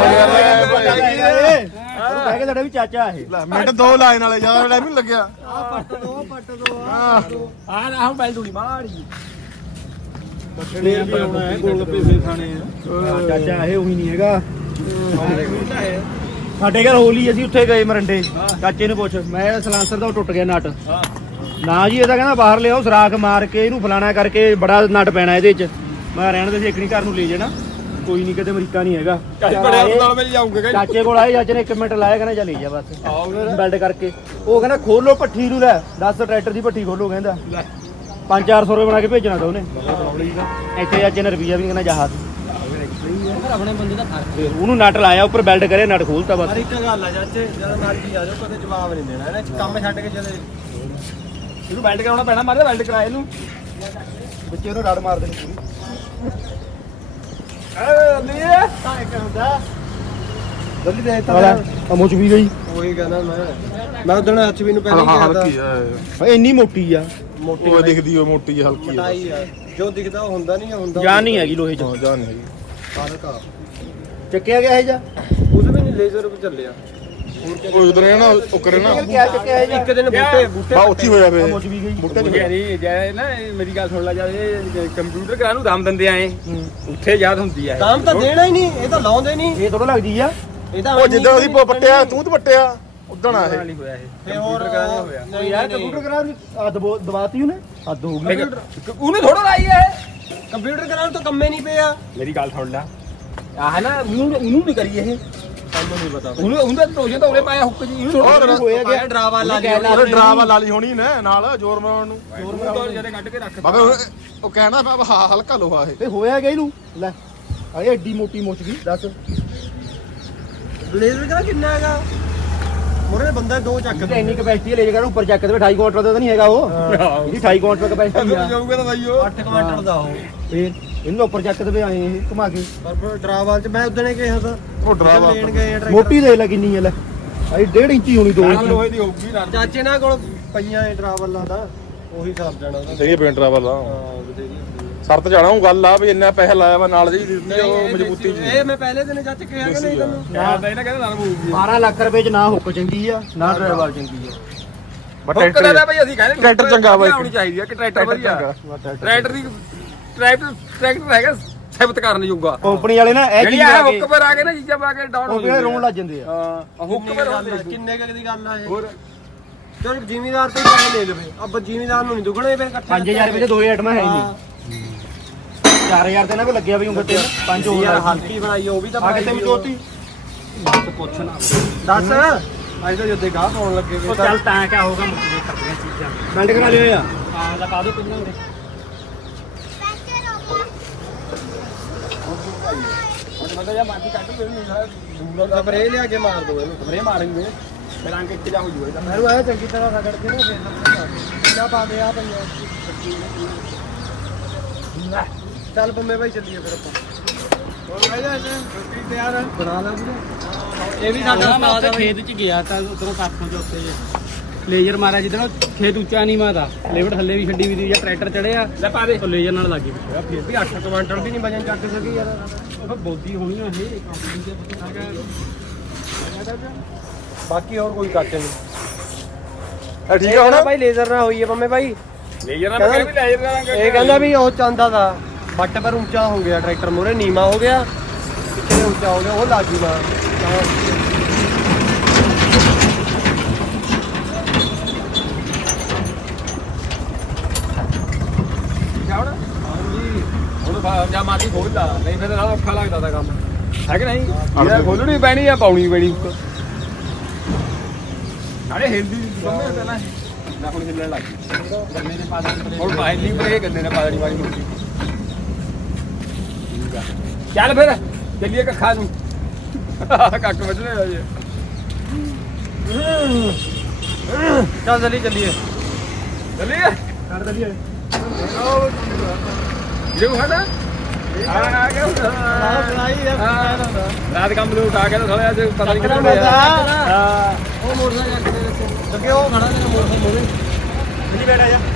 Speaker 1: ਕਹਿ ਕੇ ਤੁਹਾਡਾ ਵੀ ਚਾਚਾ ਇਹ
Speaker 3: ਲੈ ਮਿੰਟ ਦੋ ਲਾਈਨ ਵਾਲੇ ਜਿਆਦਾ ਟਾਈਮ ਨਹੀਂ ਲੱਗਿਆ
Speaker 5: ਪੱਟ ਦੋ ਪੱਟ ਦੋ
Speaker 4: ਆ ਨਾ ਹੁਣ ਬੈਲ ਦੂਣੀ ਮਾੜੀ
Speaker 1: ਕੱਟਣੇ ਵੀ ਆਉਣਾ ਹੈ ਗੋਲ ਗੱਪੇ ਫੇਰ ਖਾਣੇ ਆ ਚਾਚਾ ਇਹ ਉਹੀ ਨਹੀਂ ਹੈਗਾ ਸਾਡੇ ਘਰ ਹੋਲੀ ਅਸੀਂ ਉੱਥੇ ਗਏ ਮਰੰਡੇ ਚਾਚੇ ਨੂੰ ਪੁੱਛ ਮੈਂ ਸਲਾਂਸਰ ਦਾ ਉਹ ਟੁੱਟ ਗਿਆ ਨਟ ਨਾ ਜੀ ਇਹ ਤਾਂ ਕਹਿੰਦਾ ਬਾਹਰ ਲਿਆਓ ਸਰਾਖ ਮਾਰ ਕੇ ਇਹਨੂੰ ਫਲਾਣਾ ਕਰਕੇ ਬੜਾ ਨਟ ਪੈਣਾ ਇਹਦੇ ਚ। ਮੈਂ ਰਹਿਣ ਦੇ ਦੇਖਣੀ ਘਰ ਨੂੰ ਲੈ ਜਾਣਾ ਕੋਈ ਨਹੀਂ ਕਿਤੇ ਅਮਰੀਕਾ ਨਹੀਂ ਹੈਗਾ।
Speaker 3: ਨਾਲ ਮੈਂ ਜਾਊਂਗਾ
Speaker 1: ਚਾਚੇ ਕੋਲ ਆਏ ਚਾਚੇ ਨੇ ਇੱਕ ਮਿੰਟ ਲਾਇਆ ਕਹਿੰਦਾ ਚੱਲ ਲੈ ਜਾ ਬਸ ਬੈਲਟ ਕਰਕੇ। ਉਹ ਕਹਿੰਦਾ ਖੋਲੋ ਭੱਠੀ ਨੂੰ ਲੈ ਦਸ ਟਰੈਕਟਰ ਦੀ ਭੱਠੀ ਖੋਲੋ ਕਹਿੰਦਾ ਪੰਜ ਚਾਰ ਸੌ ਰੁਪਏ ਬਣਾ ਕੇ ਭੇਜਣਾ ਤਾਂ ਉਹਨੇ ਇੱਥੇ ਚਾਚੇ ਨੇ ਰੁਪਈਆ ਵੀ ਨਹੀਂ ਕਹਿੰਦਾ ਜਹਾਜ਼
Speaker 4: ਆਪਣੇ ਬੰਦੇ ਦਾ ਫਰਕ
Speaker 1: ਉਹਨੂੰ ਨਟ ਲਾਇਆ ਉੱਪਰ ਬੈਲਟ ਕਰਿਆ ਨਟ ਖੋਲਤਾ ਬਸ।
Speaker 5: ਪਰ ਇੱਕ ਗੱਲ ਆ ਚਾਚੇ ਜਦੋਂ ਮਰਜੀ ਆ ਜਾਓ ਕਦੇ ਜਵਾਬ ਨਹੀਂ ਦੇਣਾ ਇਹਨੇ ਕੰਮ ਛੱਡ ਕੇ ਚਲੇ
Speaker 4: ਇਹਨੂੰ ਬੈਲਟ ਕਰਾਉਣਾ ਪੈਣਾ ਮਾਰੇ ਬੈਲਟ ਕਰਾਏ ਇਹਨੂੰ
Speaker 1: ਬੱਚੇ ਉਹਨੂੰ ਰੜ ਮਾਰ ਦੇਣੀ ਪੂਰੀ।
Speaker 5: ਜਲਦੀ ਦੇ
Speaker 1: ਵਾਲਾ ਅਮੋਚ ਵੀ ਗਈ
Speaker 5: ਉਹੀ ਕਹਿੰਦਾ ਮੈਂ ਮੈਂ ਉਦੋਂ ਹੱਥ ਵੀ ਨੂੰ ਪਹਿਲਾਂ ਹੀ
Speaker 3: ਹਲਕੀ
Speaker 5: ਕਿਹਾ
Speaker 3: ਆ
Speaker 1: ਓਏ ਇੰਨੀ ਮੋਟੀ ਆ
Speaker 5: ਮੋਟੀ
Speaker 3: ਉਹ ਦਿਖਦੀ ਉਹ ਮੋਟੀ ਜਿਹੀ ਹਲਕੀ ਆ
Speaker 5: ਮਟਾਈ ਆ ਜੋ ਦਿਖਦਾ ਉਹ ਹੁੰਦਾ ਨਹੀਂ ਹੁੰਦਾ
Speaker 1: ਜਾਨ ਨਹੀਂ ਹੈਗੀ ਲੋਹੇ ਚ।
Speaker 3: ਹਾਂ ਜਾਨ ਨਹੀਂ ਹੈਗੀ
Speaker 5: ਫਰਕ ਆ
Speaker 1: ਚੱਕਿਆ ਗਿਆ ਇਹ ਜਾ
Speaker 5: ਉਹਦੇ ਵੀ ਨਹੀਂ ਲੇਜ਼ਰ ਉੱਤੇ ਚੱਲਿਆ
Speaker 3: ਉਹ ਉਧਰ ਹੈ ਨਾ ਉਹ ਕਰੇ ਨਾ
Speaker 1: ਕਿਆ ਚੱਕਿਆ ਇਹ
Speaker 5: ਇੱਕ ਦਿਨ ਬੂਟੇ ਬੂਟੇ
Speaker 3: ਬਾ ਉੱਥੀ ਹੋਇਆ ਵੇ
Speaker 1: ਅਮੋਚ ਵੀ ਗਈ
Speaker 3: ਬੁੱਟੇ ਚ
Speaker 4: ਨਹੀਂ ਜੈ ਨਾ ਮੇਰੀ ਗੱਲ ਸੁਣ ਲੈ ਜਦ ਇਹ ਕੰਪਿਊਟਰ ਕਰਾ ਨੂੰ ਦਮ ਦਿੰਦੇ ਆਏ ਉੱਥੇ ਯਾਦ ਹੁੰਦੀ ਆ
Speaker 5: ਕੰਮ ਤਾਂ ਦੇਣਾ ਹੀ ਨਹੀਂ ਇਹ ਤਾਂ ਲਾਉਂਦੇ ਨਹੀਂ
Speaker 1: ਇਹ ਥੋੜਾ ਲੱਗਦੀ ਆ
Speaker 5: ਇਹ ਤਾਂ
Speaker 3: ਉਹ ਜਿੱਦਾਂ ਉਹਦੀ ਪੱਟਿਆ ਤੂੰ ਤੇ ਪੱਟਿਆ ਉਦਣ ਆ ਇਹ
Speaker 4: ਨਹੀਂ ਹੋਇਆ ਇਹ
Speaker 5: ਤੇ ਹੋਰ ਹੋਇਆ
Speaker 1: ਓਏ ਯਾਰ ਕੰਪਿਊਟਰ ਕਰਾ ਆ ਦਬਾਤੀ ਉਹਨੇ ਹੱਦ ਹੋ ਗਈ।
Speaker 4: ਉਹਨੇ ਥੋੜਾ ਲਾਈ ਹੈ
Speaker 5: ਕੰਪਿਊਟਰ ਕਰਾਉਣ ਤੋਂ ਕੰਮੇ ਨਹੀਂ ਪਿਆ
Speaker 4: ਮੇਰੀ ਗੱਲ ਸੁਣ ਲੈ ਆਹ ਨਾ ਉਹਨੂੰ ਉਹਨੂੰ ਨਹੀਂ ਕਰੀ ਇਹ
Speaker 5: ਸਾਨੂੰ ਨਹੀਂ ਪਤਾ
Speaker 4: ਉਹਨੂੰ ਉਹਦਾ ਟੋਸ਼ਨ ਤਾਂ ਉਹਨੇ ਪਾਇਆ ਹੁੱਕ ਜੀ ਇਹਨੂੰ
Speaker 3: ਹੋਰ
Speaker 1: ਹੋਇਆ ਗਿਆ
Speaker 5: ਡਰਾਵਾ ਲਾ
Speaker 1: ਲਿਆ।
Speaker 3: ਉਹ ਡਰਾਵਾ ਲਾ ਲਈ ਹੋਣੀ ਨੇ ਨਾਲ ਜ਼ੋਰ ਮਾਰਨ ਨੂੰ
Speaker 4: ਉਹਨੂੰ ਜਿਹੜੇ ਕੱਢ ਕੇ ਰੱਖ
Speaker 3: ਬਾਬੇ ਉਹ- ਉਹ ਕਹਿਣਾ ਮੈਂ ਹਾ ਹਲਕਾ ਲੋਹਾ ਇਹ
Speaker 1: ਤੇ ਹੋਇਆ ਗਿਆ ਇਹਨੂੰ ਲੈ ਆਏ ਐਡੀ ਮੋਟੀ ਮੁੱਚ ਗਈ ਦੱਸ।
Speaker 5: ਲੇਜ਼ਰ ਕਰਾ ਕਿੰਨਾ ਹੈਗਾ ਮੋਰੇ ਬੰਦਾ ਦੋ ਚੱਕ
Speaker 1: ਤੇ ਇੰਨੀ ਕਪੈਸਿਟੀ ਲੈ ਜਾਗਾ ਉੱਪਰ ਚੱਕ ਦੇ ਅਠਾਈ ਕੁਆਂਟਲ ਦਾ ਤਾਂ ਨਹੀਂ ਹੈਗਾ ਉਹ ਇਹਦੀ ਅਠਾਈ ਕੁਆਂਟਲ ਕਪੈਸਿਟੀ ਆ
Speaker 3: ਜਾਊਗਾ ਤਾਂ ਬਾਈ ਉਹ
Speaker 5: ਅੱਠ ਕੁਆਂਟਲ ਦਾ ਉਹ
Speaker 1: ਫੇਰ ਇਹਨੂੰ ਉੱਪਰ ਚੱਕ ਦੇਵੇ ਆਏ ਇਹ ਘੁਮਾ ਕੇ
Speaker 5: ਪਰ ਡਰਾਵਾਲ ਚ ਮੈਂ ਉਦੋਂ ਨੇ ਕਿਹਾ ਤਾਂ
Speaker 3: ਉਹ ਡਰਾਵਾ
Speaker 5: ਲੈਣ ਗਏ ਆ ਟਰੈਕਟਰ।
Speaker 1: ਮੋਟੀ ਦੇਖ ਲੈ ਕਿੰਨੀ ਹੈ ਲੈ ਆਈ ਡੇਢ ਇੰਚੀ ਹੋਣੀ ਦੋ ਇੰਚੀ
Speaker 3: ਲੋਹੇ ਦੀ ਹੋਊਗੀ ਨਾਲ
Speaker 5: ਚਾਚੇ ਨਾਲ ਕੋਲ ਪਈਆਂ ਇਹ ਡਰਾਵਾਲਾਂ ਦਾ ਉਹੀ ਸਾਬ ਜਾਣਾ ਉਹਦਾ
Speaker 3: ਸਹੀ ਪੇਂਟ ਡਰਾਵਾ ਲਾ
Speaker 5: ਹਾਂ ਬਥੇਰੀ ਹੁੰਦੀ ਹੈ।
Speaker 3: ਸਰਤ ਜਾਣਾ ਉਹ ਗੱਲ ਆ ਵੀ ਇੰਨਾ ਪੈਸਾ ਲਾਇਆ ਵਾ ਨਾਲ ਜੀ ਦਿੱਤੀ ਉਹ ਮਜ਼ਬੂਤੀ ਜੀ
Speaker 5: ਇਹ ਮੈਂ ਪਹਿਲੇ ਦਿਨ ਚਾਚੇ ਕਿਹਾ ਕਿ ਨਹੀਂ ਤੈਨੂੰ
Speaker 4: ਯਾਰ ਤਾਂ ਇਹਨਾਂ ਕਹਿੰਦਾ ਨਾਲ ਮੂਵੀ
Speaker 1: ਬਾਰਾਂ ਲੱਖ ਰੁਪਏ ਚ ਨਾ ਹੁੱਕ ਚੰਗੀ ਆ ਨਾ ਡਰਾਈਵਰ ਚੰਗੀ ਆ
Speaker 3: ਬਟ
Speaker 4: ਟਰੈਕਟਰ ਦਾ ਭਾਈ ਅਸੀਂ ਕਹਿੰਦੇ
Speaker 3: ਟਰੈਕਟਰ ਚੰਗਾ ਬਾਈ
Speaker 4: ਆਉਣੀ ਚਾਹੀਦੀ ਆ ਕਿ ਟਰੈਕਟਰ ਵਧੀਆ ਟਰੈਕਟਰ ਦੀ ਟਰੈਕਟਰ ਟਰੈਕਟਰ ਹੈਗਾ ਸਿਫਤ ਕਰਨ ਜੋਗਾ
Speaker 1: ਕੰਪਨੀ ਵਾਲੇ ਨਾ ਇਹ
Speaker 4: ਜਿਹੜੀ
Speaker 1: ਚੀਜ਼
Speaker 4: ਆ
Speaker 1: ਆ ਕੇ
Speaker 4: ਹੁੱਕ ਪਰ ਆ ਕੇ ਨਾ ਚੀਜ਼ਾਂ ਪਾ ਕੇ ਡਾਊਨ ਹੋ
Speaker 1: ਉਹ ਵੀ ਰੋਣ ਲੱਗ ਜਾਂਦੇ ਆ
Speaker 4: ਹਾਂ ਹੁੱਕ ਪਰ ਹੁੰਦੇ
Speaker 5: ਕਿੰਨੇ ਕੁ ਦੀ ਗੱਲ ਆ ਇਹ
Speaker 4: ਹੋਰ
Speaker 5: ਚਲ ਜ਼ਿਮੀਦਾਰ ਤੋਂ ਪੈਸੇ ਲੈ ਲਵੇ ਅੱਬ ਜ਼ਿਮੀਦਾਰ ਨੂੰ ਨਹੀਂ ਦੁਗਣੇ ਫਿਰ ਇਕੱਠੇ
Speaker 1: ਪੰਜ ਹਜ਼ਾਰ ਰੁਪਏ ਦੇ ਦੋ ਆਈਟਮਾਂ ਹੈ ਹੀ ਨਹੀਂ ਚਾਰ ਹਜ਼ਾਰ ਤੇ ਨਾ ਕੋ ਲੱਗਿਆ ਵੀ ਉਂਗਲ ਤੇ ਪੰਜ ਹੋਰ
Speaker 5: ਯਾਰ
Speaker 1: ਆ
Speaker 5: ਹਲਕੀ ਬਣਾਈ ਉਹ ਵੀ ਤਾਂ
Speaker 1: ਆ ਕਿਤੇ ਵੀ ਚੋਤੀ
Speaker 4: ਪੁੱਛ ਨਾ
Speaker 5: ਦੱਸ ਅੱਜ ਤਾਂ ਜੁੱਦੇ ਗਾਹ ਪਾਉਣ ਲੱਗੇ ਵੇ
Speaker 4: ਚੱਲ ਤਾਂ ਕਿਆ ਹੋਗਾ ਮੁੱਕੀ ਕਰਦੀਆਂ ਚੀਜ਼ਾਂ
Speaker 1: ਬੈਂਡ ਕਰਾ ਲਿਆ ਆ
Speaker 4: ਹਾਂ ਲਗਾ ਦੋ ਕਿੰਨਾ ਦੇ ਉਹਦੇ ਬੰਦਾ ਜਾਂ ਮਾਟੀ ਕੱਟ ਕੇ ਨਹੀਂ ਦੂਰ
Speaker 5: ਸਪਰੇ ਲਿਆ ਕੇ ਮਾਰ ਦੋ ਇਹਨੂੰ
Speaker 4: ਸਪਰੇ ਮਾਰਾਂਗੇ ਮੇਰਾ ਅੰਕ ਇੱਕ ਜਾ ਹੋ ਜੂਗਾ
Speaker 5: ਮੈਨੂੰ ਆਇਆ ਚੰਗੀ ਤਰ੍ਹਾਂ ਰਗੜ ਕੇ ਨਾ ਫੇਰ ਕਿੰਨਾ ਪਾ ਦੇ ਆ ਪਈਆਂ ਚੱਲ ਬੰਮੇ ਭਾਈ ਚੱਲੀਏ ਫਿਰ ਆਪਾਂ ਹੋਰ ਭਾਈ ਜਾ ਰੋਟੀ ਤਿਆਰ ਬਣਾ ਲਾ ਵੀਰੇ
Speaker 4: ਇਹ ਵੀ ਸਾਡਾ ਉਸਤਾਦ ਖੇਤ ਚ ਗਿਆ ਤਾਂ ਉਧਰੋਂ ਕਾਖੋਂ ਚ ਉੱਤੇ ਲੇਜ਼ਰ ਮਾਰਿਆ ਜਿੱਦਣ ਖੇਤ ਉੱਚਾ ਨਹੀਂ ਮਾਦਾ ਲੇਵਟ ਥੱਲੇ ਵੀ ਛੱਡੀ ਵੀ ਦੀ ਜਾਂ ਟਰੈਕਟਰ ਚੜਿਆ ਲੈ ਪਾ ਦੇ ਉਹ ਲੇਜ਼ਰ ਨਾਲ ਲੱਗੀ ਪਿਆ
Speaker 5: ਫਿਰ ਵੀ ਅੱਠ ਕੁਆਂਟਲ ਵੀ ਨਹੀਂ ਵਜਨ ਚੱਕ ਸਕੀ ਯਾਰ
Speaker 4: ਉਹ ਬੋਦੀ ਹੋਣੀ ਆ ਇਹ ਕੰਪਨੀ ਦੇ ਪਤਾ
Speaker 5: ਬਾਕੀ ਹੋਰ ਕੋਈ ਕੱਟ ਨਹੀਂ
Speaker 3: ਇਹ ਠੀਕ ਆ ਹੁਣ
Speaker 5: ਭਾਈ ਲੇਜ਼ਰ ਨਾਲ ਹੋਈ ਹੈ ਬੰਮੇ ਭਾਈ
Speaker 4: ਲੇਜ਼ਰ ਨਾਲ ਮੈਂ ਵੀ ਲੇਜ਼ਰ ਨਾਲ
Speaker 5: ਇਹ ਕਹਿੰਦਾ ਵੀ ਉਹ ਚਾਹੁੰਦਾ ਦਾ ਬੱਟ ਪਰ ਉੱਚਾ ਹੋ ਗਿਆ ਟਰੈਕਟਰ ਮੋਰੇ ਨੀਮਾ ਹੋ ਗਿਆ ਪਿੱਛੇ ਉੱਚਾ ਹੋ ਗਿਆ ਉਹ ਲਾਜੂ ਨਾ
Speaker 4: ਹੁਣ ਜਾਂ ਮਾਤੀ ਖੋਲ ਲਾ ਨਹੀਂ ਫਿਰ ਤਾਂ ਔਖਾ ਲੱਗਦਾ ਤਾਂ ਕੰਮ ਹੈ ਕਿ ਨਹੀਂ ਇਹ ਖੋਲਣੀ ਪੈਣੀ ਆ ਪਾਉਣੀ ਪੈਣੀ ਨਾਲੇ ਹਿਲਦੀ ਬੰਮੇ ਪਹਿਲਾਂ ਨਾ ਹੁਣ ਹਿੱਲਣ ਲੱਗ ਗਈ ਗੰਨੇ ਨੇ ਪਾ ਦੇਣੀ ਹੁਣ ਬਾਹਰ ਨਹੀਂ ਪਰੇ ਗੰਨੇ ਨੇ ਪਾ ਦੇਣੀ ਵਾਲੀ ਮੁੱਕੀ ਠੀਕ ਆ ਚੱਲ ਫਿਰ ਚੱਲੀਏ ਕੱਖਾ ਨੂੰ ਕੱਖ ਵੱਢਣੇ ਆ ਜੇ
Speaker 5: ਚੱਲ ਜਲਦੀ ਚੱਲੀਏ
Speaker 4: ਚੱਲੀਏ
Speaker 1: ਕਰ ਦਲੀਏ
Speaker 4: ਜੋ ਹੈ ਨਾ ਆ ਆ ਗਿਆ ਰਾਤ ਕੰਮ ਨੂੰ ਉਠਾ ਕੇ ਥੋੜਾ ਜਿਹਾ ਪਤਾ ਨਹੀਂ ਕਿੱਥੇ ਗਿਆ ਹਾਂ
Speaker 5: ਉਹ ਮੋਟਰਸਾਈਕਲ ਦੇ ਵਿੱਚ ਲੱਗੇ ਉਹ ਖੜਾ ਤੇਰਾ ਮੋਟਰਸਾਈਕਲ ਮੋਰੇ
Speaker 1: ਜੀ ਬੈਠਾ ਜਾ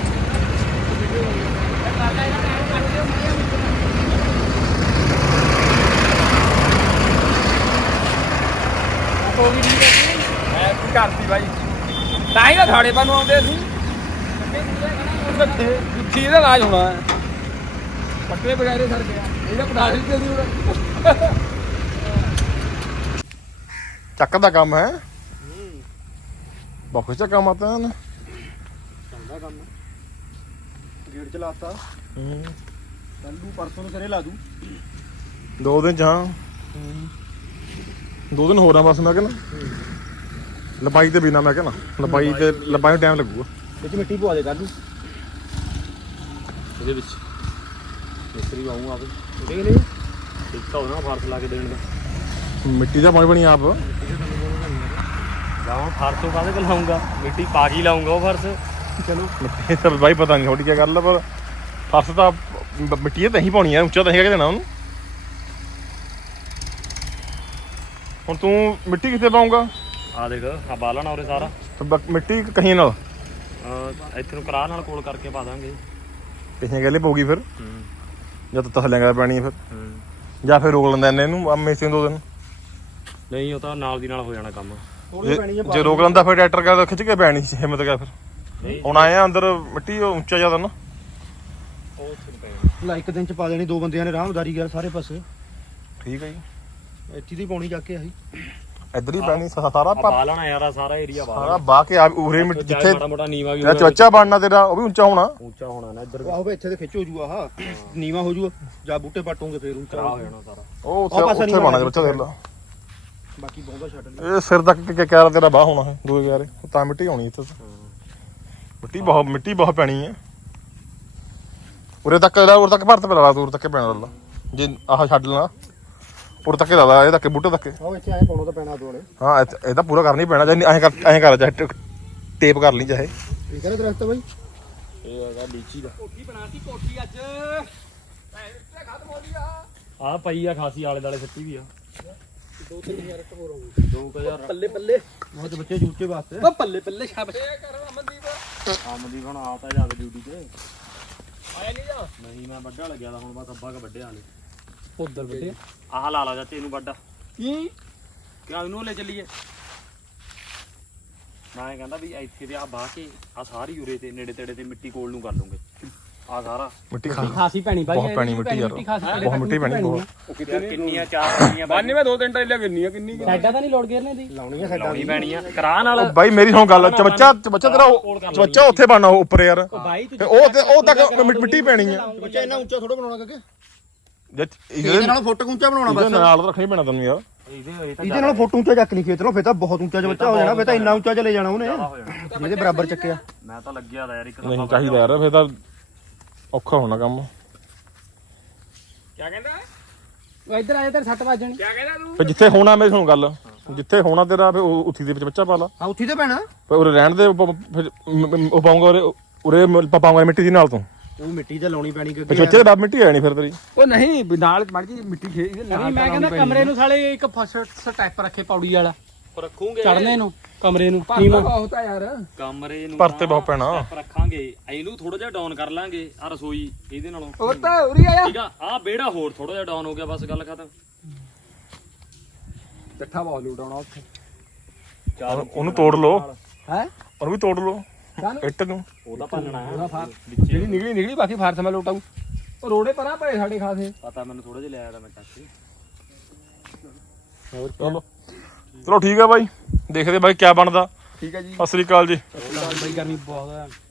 Speaker 4: ਮੈਂ ਕੀ ਕਰਤੀ ਬਾਈ ਤਾਂ ਹੀ ਤਾਂ ਥਾੜੇ ਪਾ ਨੂੰ ਆਉਂਦੇ ਸੀ ਜਿੱਥੀ ਇਹਦਾ ਇਲਾਜ ਹੋਣਾ ਹੈ ਪੱਟੇ ਬਗੈਰੇ ਸਰ ਗਿਆ ਇਹਦਾ ਪਟਾ ਦਿੱਤੇ ਸੀ ਉਹਦਾ
Speaker 3: ਚੱਕ ਦਾ ਕੰਮ ਹੈ ਬਹੁਤ ਚਾ ਕੰਮ ਆਤਾ ਨਾ
Speaker 1: ਸਾਰਾ ਕੰਮ ਗੇਟ ਚਲਾਤਾ
Speaker 3: ਹੂੰ
Speaker 1: ਕੱਲ ਨੂੰ ਪਰਸੋਂ ਨੂੰ ਕਰੇ ਲਾ ਦੂ
Speaker 3: ਦੋ ਦਿਨ ਜਾਂ ਦੋ ਦਿਨ ਹੋਰ ਆ ਬਸ ਮੈਂ ਕਹਿੰਦਾ ਲਪਾਈ ਤੇ ਬਿਨਾ ਮੈਂ ਕਹਿੰਦਾ ਲਪਾਈ ਤੇ ਲਪਾਈ ਨੂੰ ਟਾਈਮ ਲੱਗੂਗਾ
Speaker 1: ਵਿੱਚ ਮਿੱਟੀ ਪਵਾ ਦੇ ਕੱਲ ਨੂੰ
Speaker 5: ਇਹਦੇ ਵਿੱਚ ਮਿਸਤਰੀ ਆਉਂ ਆਵੇ ਉਹਦੇ ਲਈ ਇੱਕ ਤਾਂ ਉਹਨਾਂ ਫਰਸ਼ ਲਾ ਕੇ ਦੇਣ ਦਾ
Speaker 3: ਮਿੱਟੀ ਦਾ ਪਾਣੀ ਬਣੀ ਆਪ
Speaker 5: ਗਾਉਂ ਫਰਸ਼ ਤੋਂ ਕਾਹਦੇ ਲਾਉਂਗਾ ਮਿੱਟੀ ਪਾ ਕੇ ਲਾਉਂਗਾ ਉਹ ਫਰਸ਼ ਚਲੋ
Speaker 3: ਮਿੱਟੀ ਤਾਂ ਬਾਈ ਪਤਾ ਨਹੀਂ ਥੋੜੀ ਕੀ ਗੱਲ ਆ ਪਰ ਫਰਸ਼ ਤਾਂ ਬ- ਮਿੱਟੀ ਤਾਂ ਹੀ ਪਾਉਣੀ ਆ ਉੱਚਾ ਤਾਂ ਹੀ ਕਹਿ ਦੇਣਾ ਉਹਨੂੰ ਹੁਣ ਤੂੰ ਮਿੱਟੀ ਕਿੱਥੇ ਪਾਉਂਗਾ
Speaker 5: ਆ ਦੇਖ ਆ ਬਾਲਣਾ ਉਰੇ ਸਾਰਾ
Speaker 3: ਤੇ ਬ- ਮਿੱਟੀ ਕਹੀਂ ਨਾਲ
Speaker 5: ਇੱਥੇ ਨੂੰ ਕਰਾਹ ਨਾਲ ਕੋਲ ਕਰਕੇ ਪਾ ਦਾਂਗੇ
Speaker 3: ਕਹੀਂ ਗੱਲੇ ਪਊਗੀ ਫਿਰ
Speaker 5: ਹੂੰ
Speaker 3: ਜਦ ਤੱਕ ਲੈਂਗਾ ਪੈਣੀ ਫਿਰ
Speaker 5: ਹੂੰ
Speaker 3: ਜਾਂ ਫਿਰ ਰੋਕ ਲੈਂਦਾ ਇਹਨੇ ਇਹਨੂੰ ਮੇਸੇ ਦੋ ਦਿਨ
Speaker 5: ਨਹੀਂ ਉਹ ਤਾਂ ਨਾਲ ਦੀ ਨਾਲ ਹੋ ਜਾਣਾ ਕੰਮ
Speaker 3: ਜੇ- ਜੇ ਰੋਕ ਲੈਂਦਾ ਫਿਰ ਟਰੈਕਟਰ ਕਰ ਖਿੱਚ ਕੇ ਪੈਣੀ ਸੀ ਹਿੰਮਤ ਕਰ ਫਿਰ
Speaker 5: ਨਹੀਂ
Speaker 3: ਹੁਣ ਆਏ ਆ ਅੰਦਰ ਮਿੱਟੀ ਉਹ ਉੱਚਾ ਜ਼ਿਆਦਾ ਨਾ
Speaker 5: ਉਹ ਉੱਥੇ ਨੂੰ ਪੈਣਾ
Speaker 1: ਲਾ ਇੱਕ ਦਿਨ ਚ ਪਾ ਦੇਣੀ ਦੋ ਬੰਦਿਆਂ ਨੇ ਆਰਾਮਦਾਰੀ ਕਰ ਸਾਰੇ ਪਾਸੇ
Speaker 3: ਠੀਕ ਹੈ ਜੀ
Speaker 1: ਇੱਥੇ ਦੀ ਪਾਉਣੀ ਜਾ ਕੇ ਆਹੀ
Speaker 3: ਇੱਧਰ ਹੀ ਪੈਣੀ ਸਾ- ਸਾਰਾ
Speaker 5: ਆ
Speaker 3: ਪਾ-
Speaker 5: ਬਾਲਣਾ ਯਾਰ ਆ ਸਾਰਾ ਏਰੀਆ
Speaker 3: ਸਾਰਾ
Speaker 5: ਬਾਲਣਾ
Speaker 3: ਬਾਹ ਕੇ ਆ ਉਰੇ ਮਿੱਟੀ ਜਿੱਥੇ
Speaker 5: ਮਾੜਾ ਮੋਟਾ ਨੀਵਾ ਵੀ
Speaker 3: ਤੇਰਾ ਚਵੱਚਾ ਬਣਨਾ ਤੇਰਾ ਉਹ ਵੀ ਉੱਚਾ ਹੋਣਾ
Speaker 5: ਉੱਚਾ ਹੋਣਾ ਨਾ ਇੱਧਰ
Speaker 1: ਆਹੋ ਵੀ ਇੱਥੇ ਤੇ ਖਿੱਚ ਹੋ ਜੂਗਾ ਆਹ ਨੀਵਾ ਹੋ ਜੂਗਾ ਜਾਂ ਬੂਟੇ ਪੱਟੋਗੇ ਫੇਰ ਉੱਚਾ
Speaker 5: ਕਰਾ ਹੋ ਜਾਣਾ ਸਾਰਾ
Speaker 3: ਉਹ ਉੱਥੇ
Speaker 1: ਆਹ ਪਾਸਾ
Speaker 3: ਉੱਥੇ
Speaker 1: ਨਹੀਂ
Speaker 3: ਪਾਣਾ
Speaker 1: ਬਣਨਾ।
Speaker 3: ਬੱਚਾ ਦੇਖ ਲਾ
Speaker 1: ਬਾਕੀ ਬਹੁਤਾ ਛੱਡ ਲਈ
Speaker 3: ਇਹ ਸਿਰ ਤੱਕ ਕਿ ਕਿਆ ਤੇਰਾ ਬਾਹ ਹੋਣਾ ਹੈ ਦੂਏ ਕਿਆਰੇ ਤਾਂ ਮਿੱਟੀ ਹੋਣੀ ਇੱਥੇ ਤਾਂ। ਮਿੱਟੀ ਬਹੁਤ ਮਿੱਟੀ ਬਹੁਤ ਪੈਣੀ ਹੈ ਉਰੇ ਤੱਕ ਉਰੇ ਤੱਕ ਭਰਤ ਪੈ ਲਾ ਦੂਰ ਤੱਕ ਪੈਣਾ ਲਾ ਜੇ ਆਹ ਛੱਡ ਲੈਣਾ ਉਰੇ ਤੱਕ ਲਾ ਲਾ ਇਹ ਤੱਕ ਬੂਟੇ ਤੱਕ
Speaker 1: ਆਹ ਇੱਥੇ ਆਏ ਪਾਉਣਾ ਤਾਂ ਪੈਣਾ ਦੋਲੇ
Speaker 3: ਹਾਂ ਇਹ ਇਹ ਤਾਂ ਪੂਰਾ ਕਰਨਾ ਹੀ ਪੈਣਾ ਜੇ ਐਂ ਕਰ ਐਂ ਕਰ ਚਾਹੇ ਟੇਪ ਕਰ ਲਈ ਚਾਹੇ
Speaker 1: ਠੀਕ ਹੈ ਨਾ ਦਰਖਤ ਬਾਈ
Speaker 5: ਇਹ ਹੈਗਾ ਲੀਚੀ ਦਾ
Speaker 4: ਕੋਠੀ ਬਣਾਤੀ ਕੋਠੀ ਅੱਜ ਭੈਣ ਖਤਮ ਹੋ ਗਈ ਆ
Speaker 5: ਆ ਪਈ ਆ ਖਾਸੀ ਆਲੇ ਦਾਲੇ ਸੱਤੀ ਵੀ ਆ
Speaker 4: ਦੋ ਤਿੰਨ ਹਜ਼ਾਰ ਹੋਰ ਹੋਊ
Speaker 5: ਦੋ ਕੁ ਹਜ਼ਾਰ
Speaker 4: ਪੱਲੇ ਪੱਲੇ
Speaker 1: ਬਹੁਤ ਬੱਚੇ ਜੂਚੇ ਵਾਸਤੇ
Speaker 4: ਉਹ ਪੱਲੇ ਪੱਲੇ ਛਾਪ ਕਰ ਅਮਨਦੀਪ
Speaker 5: ਆਮਦੀ ਹੁਣ ਆ ਤਾਂ ਜਾਵੇ ਡਿਊਟੀ ਤੇ
Speaker 4: ਆਇਆ ਨਹੀਂ ਜਾ
Speaker 5: ਨਹੀਂ ਮੈਂ ਵੱਡਾ ਲੱਗਿਆ ਤਾਂ ਹੁਣ ਬਸ ਅੱਬਾ ਕ ਵੱਡੇ ਆਲੇ
Speaker 4: ਉਧਰ ਬੇਟੇ
Speaker 5: ਆਹ ਲਾ ਲਾ ਚਾਚੇ ਇਹਨੂੰ ਵੱਡਾ
Speaker 4: ਕੀ
Speaker 5: ਕਿਆ ਇਹਨੂੰ ਲੈ ਚੱਲੀਏ ਮੈਂ ਕਹਿੰਦਾ ਵੀ ਇੱਥੇ ਤੇ ਆ ਬਾਹ ਕੇ ਆ ਸਾਰੀ ਉਰੇ ਤੇ ਨੇੜੇ ਤੇੜੇ ਤੇ ਮਿੱਟੀ ਕੋਲ ਨੂੰ ਕਰ ਲੂੰਗੇ ਆ ਸਾਰਾ
Speaker 3: ਮਿੱਟੀ ਖਾ
Speaker 4: ਖਾਸੀ ਪੈਣੀ ਬਾਈ
Speaker 3: ਬਹੁਤ ਪੈਣੀ ਮਿੱਟੀ ਯਾਰ ਬਹੁਤ ਮਿੱਟੀ ਪੈਣੀ ਬਹੁਤ
Speaker 5: ਯਾਰ ਕਿੰਨੀਆਂ ਚਾਰ ਪੈਣੀਆਂ
Speaker 4: ਬਾਨੇ ਮੈਂ ਦੋ ਤਿੰਨ ਟਾਈਲਾਂ ਕਿੰਨੀਆਂ ਕਿੰਨੀ ਸਾਡਾ ਤਾਂ ਨਹੀਂ ਲੋੜ ਗੇਰਨੇ ਦੀ
Speaker 1: ਲਾਉਣੀ ਹੈ ਸਾਡਾ
Speaker 5: ਲਾਉਣੀ ਪੈਣੀ ਆ ਕਰਾ ਨਾਲ
Speaker 3: ਉਹ ਬਾਈ ਮੇਰੀ ਹੁਣ ਗੱਲ ਚਵੱਚਾ ਚਵੱਚਾ ਤੇਰਾ ਉਹ- ਚਵੱਚਾ ਉੱਥੇ ਬਣਨਾ ਉਹ ਉੱਪਰ ਯਾਰ
Speaker 4: ਬਾਈ
Speaker 3: ਤੇ ਉਹ ਤੇ ਉਹ ਤੱਕ ਮਿ- ਮਿੱਟੀ ਪੈਣੀ ਆ
Speaker 1: ਬੱਚਾ ਇੰਨਾ ਉੱਚਾ ਥੋੜਾ ਬਣਾਉਣਾ ਕਰਕੇ
Speaker 3: ਜੇ
Speaker 1: ਇਹਦੇ
Speaker 3: ਇਹਦੇ
Speaker 1: ਨਾਲੋਂ ਫੁੱਟ ਉੱਚਾ ਬਣਾਉਣਾ
Speaker 3: ਇਹਦੇ
Speaker 1: ਬਸ
Speaker 3: ਨਾਲ ਤਾਂ ਰੱਖਣੀ ਪੈਣਾ ਤੈਨੂੰ ਯਾਰ
Speaker 5: ਇਹਦੇ ਇਹ ਤਾਂ
Speaker 1: ਇਹਦੇ ਨਾਲੋਂ ਫੁੱਟ ਉੱਚਾ ਚੱਕ ਨਹੀਂ ਖੇਤ ਲੋ ਫੇਰ ਤਾਂ ਬਹੁਤ ਉੱਚਾ ਬੱਚਾ ਹੋ ਜਾਣਾ ਫੇਰ ਤਾਂ ਇੰਨਾ ਉੱਚਾ ਚਲੇ ਜਾਣਾ ਉਹਨੇ
Speaker 5: ਜ਼ਿਆਦਾ ਹੋ ਜਾਣਾ
Speaker 1: ਜਿਹਦੇ ਬਰਾਬਰ ਚੱਕਿਆ
Speaker 5: ਮੈਂ ਤਾਂ ਲੱਗਿਆ ਦਾ ਯਾਰ ਇੱਕ
Speaker 3: ਨਹੀਂ ਚਾਹੀਦਾ ਯਾਰ ਫਿਰ ਤਾਂ ਔਖਾ ਹੋਣਾ ਕੰਮ
Speaker 4: ਕੀ ਕਹਿੰਦਾ ਉਹ ਇੱਧਰ ਆ ਜਾ ਤੇਰੇ ਸੱਟ ਵੱਜਣੀ ਕੀ ਕਹਿੰਦਾ ਤੂੰ
Speaker 3: ਫਿਰ ਜਿੱਥੇ ਹੋਣਾ ਮੇਰੀ ਸੁਣ ਗੱਲ ਜਿੱਥੇ ਹੋਣਾ ਤੇਰਾ ਫਿਰ ਉਹ ਉੱਥੀ ਦੇ ਵਿੱਚ ਬੱਚਾ ਪਾ ਲਾ
Speaker 1: ਹਾਂ ਉੱਥੇ ਤੇ ਪੈਣਾ
Speaker 3: ਫਿਰ ਉਰੇ ਰਹਿਣ ਦੇ ਉਹ ਫਿਰ ਮ- ਮ- ਉਹ ਪਾਉਂਗਾ ਉਰੇ ਉਰੇ ਮ- ਪਾਉਂਗਾ ਮਿੱਟੀ ਦੀ ਨਾਲ ਤੂੰ
Speaker 1: ਉਹ ਮਿੱਟੀ ਤੇ ਲਾਉਣੀ ਪੈਣੀ
Speaker 3: ਫਿਰ
Speaker 1: ਕਿਉਂਕਿ
Speaker 3: ਬੱਚੇ ਦੇ ਬਾਅਦ ਮਿੱਟੀ ਆਣੀ ਫਿਰ ਤੇਰੀ
Speaker 4: ਉਹ ਨਹੀਂ ਨਾਲ ਮੜ ਜੀ ਮਿੱਟੀ ਖੇ ਨਹੀਂ ਮੈਂ ਕਹਿੰਦਾ ਕਮਰੇ ਨੂੰ ਸਾਲੇ ਇੱਕ ਫਸਟ ਸਟੈਪ ਰੱਖੇ ਪੌੜੀ ਵਾਲਾ
Speaker 5: ਰੱਖੂਗੇ
Speaker 4: ਚੜਨੇ ਨੂੰ ਕਮਰੇ ਨੂੰ ਨੀਵਾਂ ਬਹੁਤ ਆ ਯਾਰ
Speaker 5: ਕਮਰੇ ਨੂੰ
Speaker 3: ਭਰਤੇ ਬਹੁਤ ਪੈਣਾ
Speaker 5: step ਰੱਖਾਂਗੇ ਇਹਨੂੰ ਥੋੜਾ ਜਿਹਾ ਡਾਊਨ ਕਰ ਲਾਂਗੇ ਆ ਰਸੋਈ ਇਹਦੇ ਨਾਲੋਂ
Speaker 4: ਉਹ ਤਾਂ ਉਰੀ ਆਇਆ
Speaker 5: ਠੀਕ ਆ ਆ ਬੇੜਾ ਹੋਰ ਥੋੜਾ ਜਿਹਾ ਡਾਊਨ ਹੋ ਗਿਆ ਬਸ ਗੱਲ ਖਤਮ
Speaker 4: ਚੱਠਾ ਬਹੁਤ ਲੂਟਾਉਣਾ ਉੱਥੇ
Speaker 3: ਉਹਨੂੰ- ਉਹਨੂੰ ਤੋੜ ਲੋ
Speaker 4: ਹੈ
Speaker 3: ਉਹਨੂੰ ਵੀ ਤੋੜ ਲੋ ਇੱਟ ਨੂੰ
Speaker 5: ਉਹਦਾ ਭੰਨਣਾ ਹੈ
Speaker 4: ਜਿਹੜੀ ਨਿਕਲੀ ਨਿਕਲੀ ਬਾਕੀ ਫਾਰਸ ਮੈਂ ਲੂਟਾਉ ਉਹ ਰੋੜੇ ਪਰਾਂ ਪਏ ਸਾਡੇ ਖਾਸੇ
Speaker 5: ਪਤਾ ਮੈਨੂੰ ਥੋੜਾ ਜਿਹਾ ਲਿਆਇਆ ਤਾਂ ਮੈਂ ਚੱਕ ਕੇ
Speaker 3: ਚਲੋ ਚਲੋ ਠੀਕ ਆ ਬਾਈ ਦੇਖਦੇ ਬਾਈ ਕੀ ਬਣਦਾ
Speaker 4: ਠੀਕ ਹੈ ਜੀ
Speaker 3: ਸਤਿ ਸ੍ਰੀ ਅਕਾਲ ਜੀ
Speaker 4: ਬਈ ਗਰਮੀ ਬਹੁਤ ਹੈ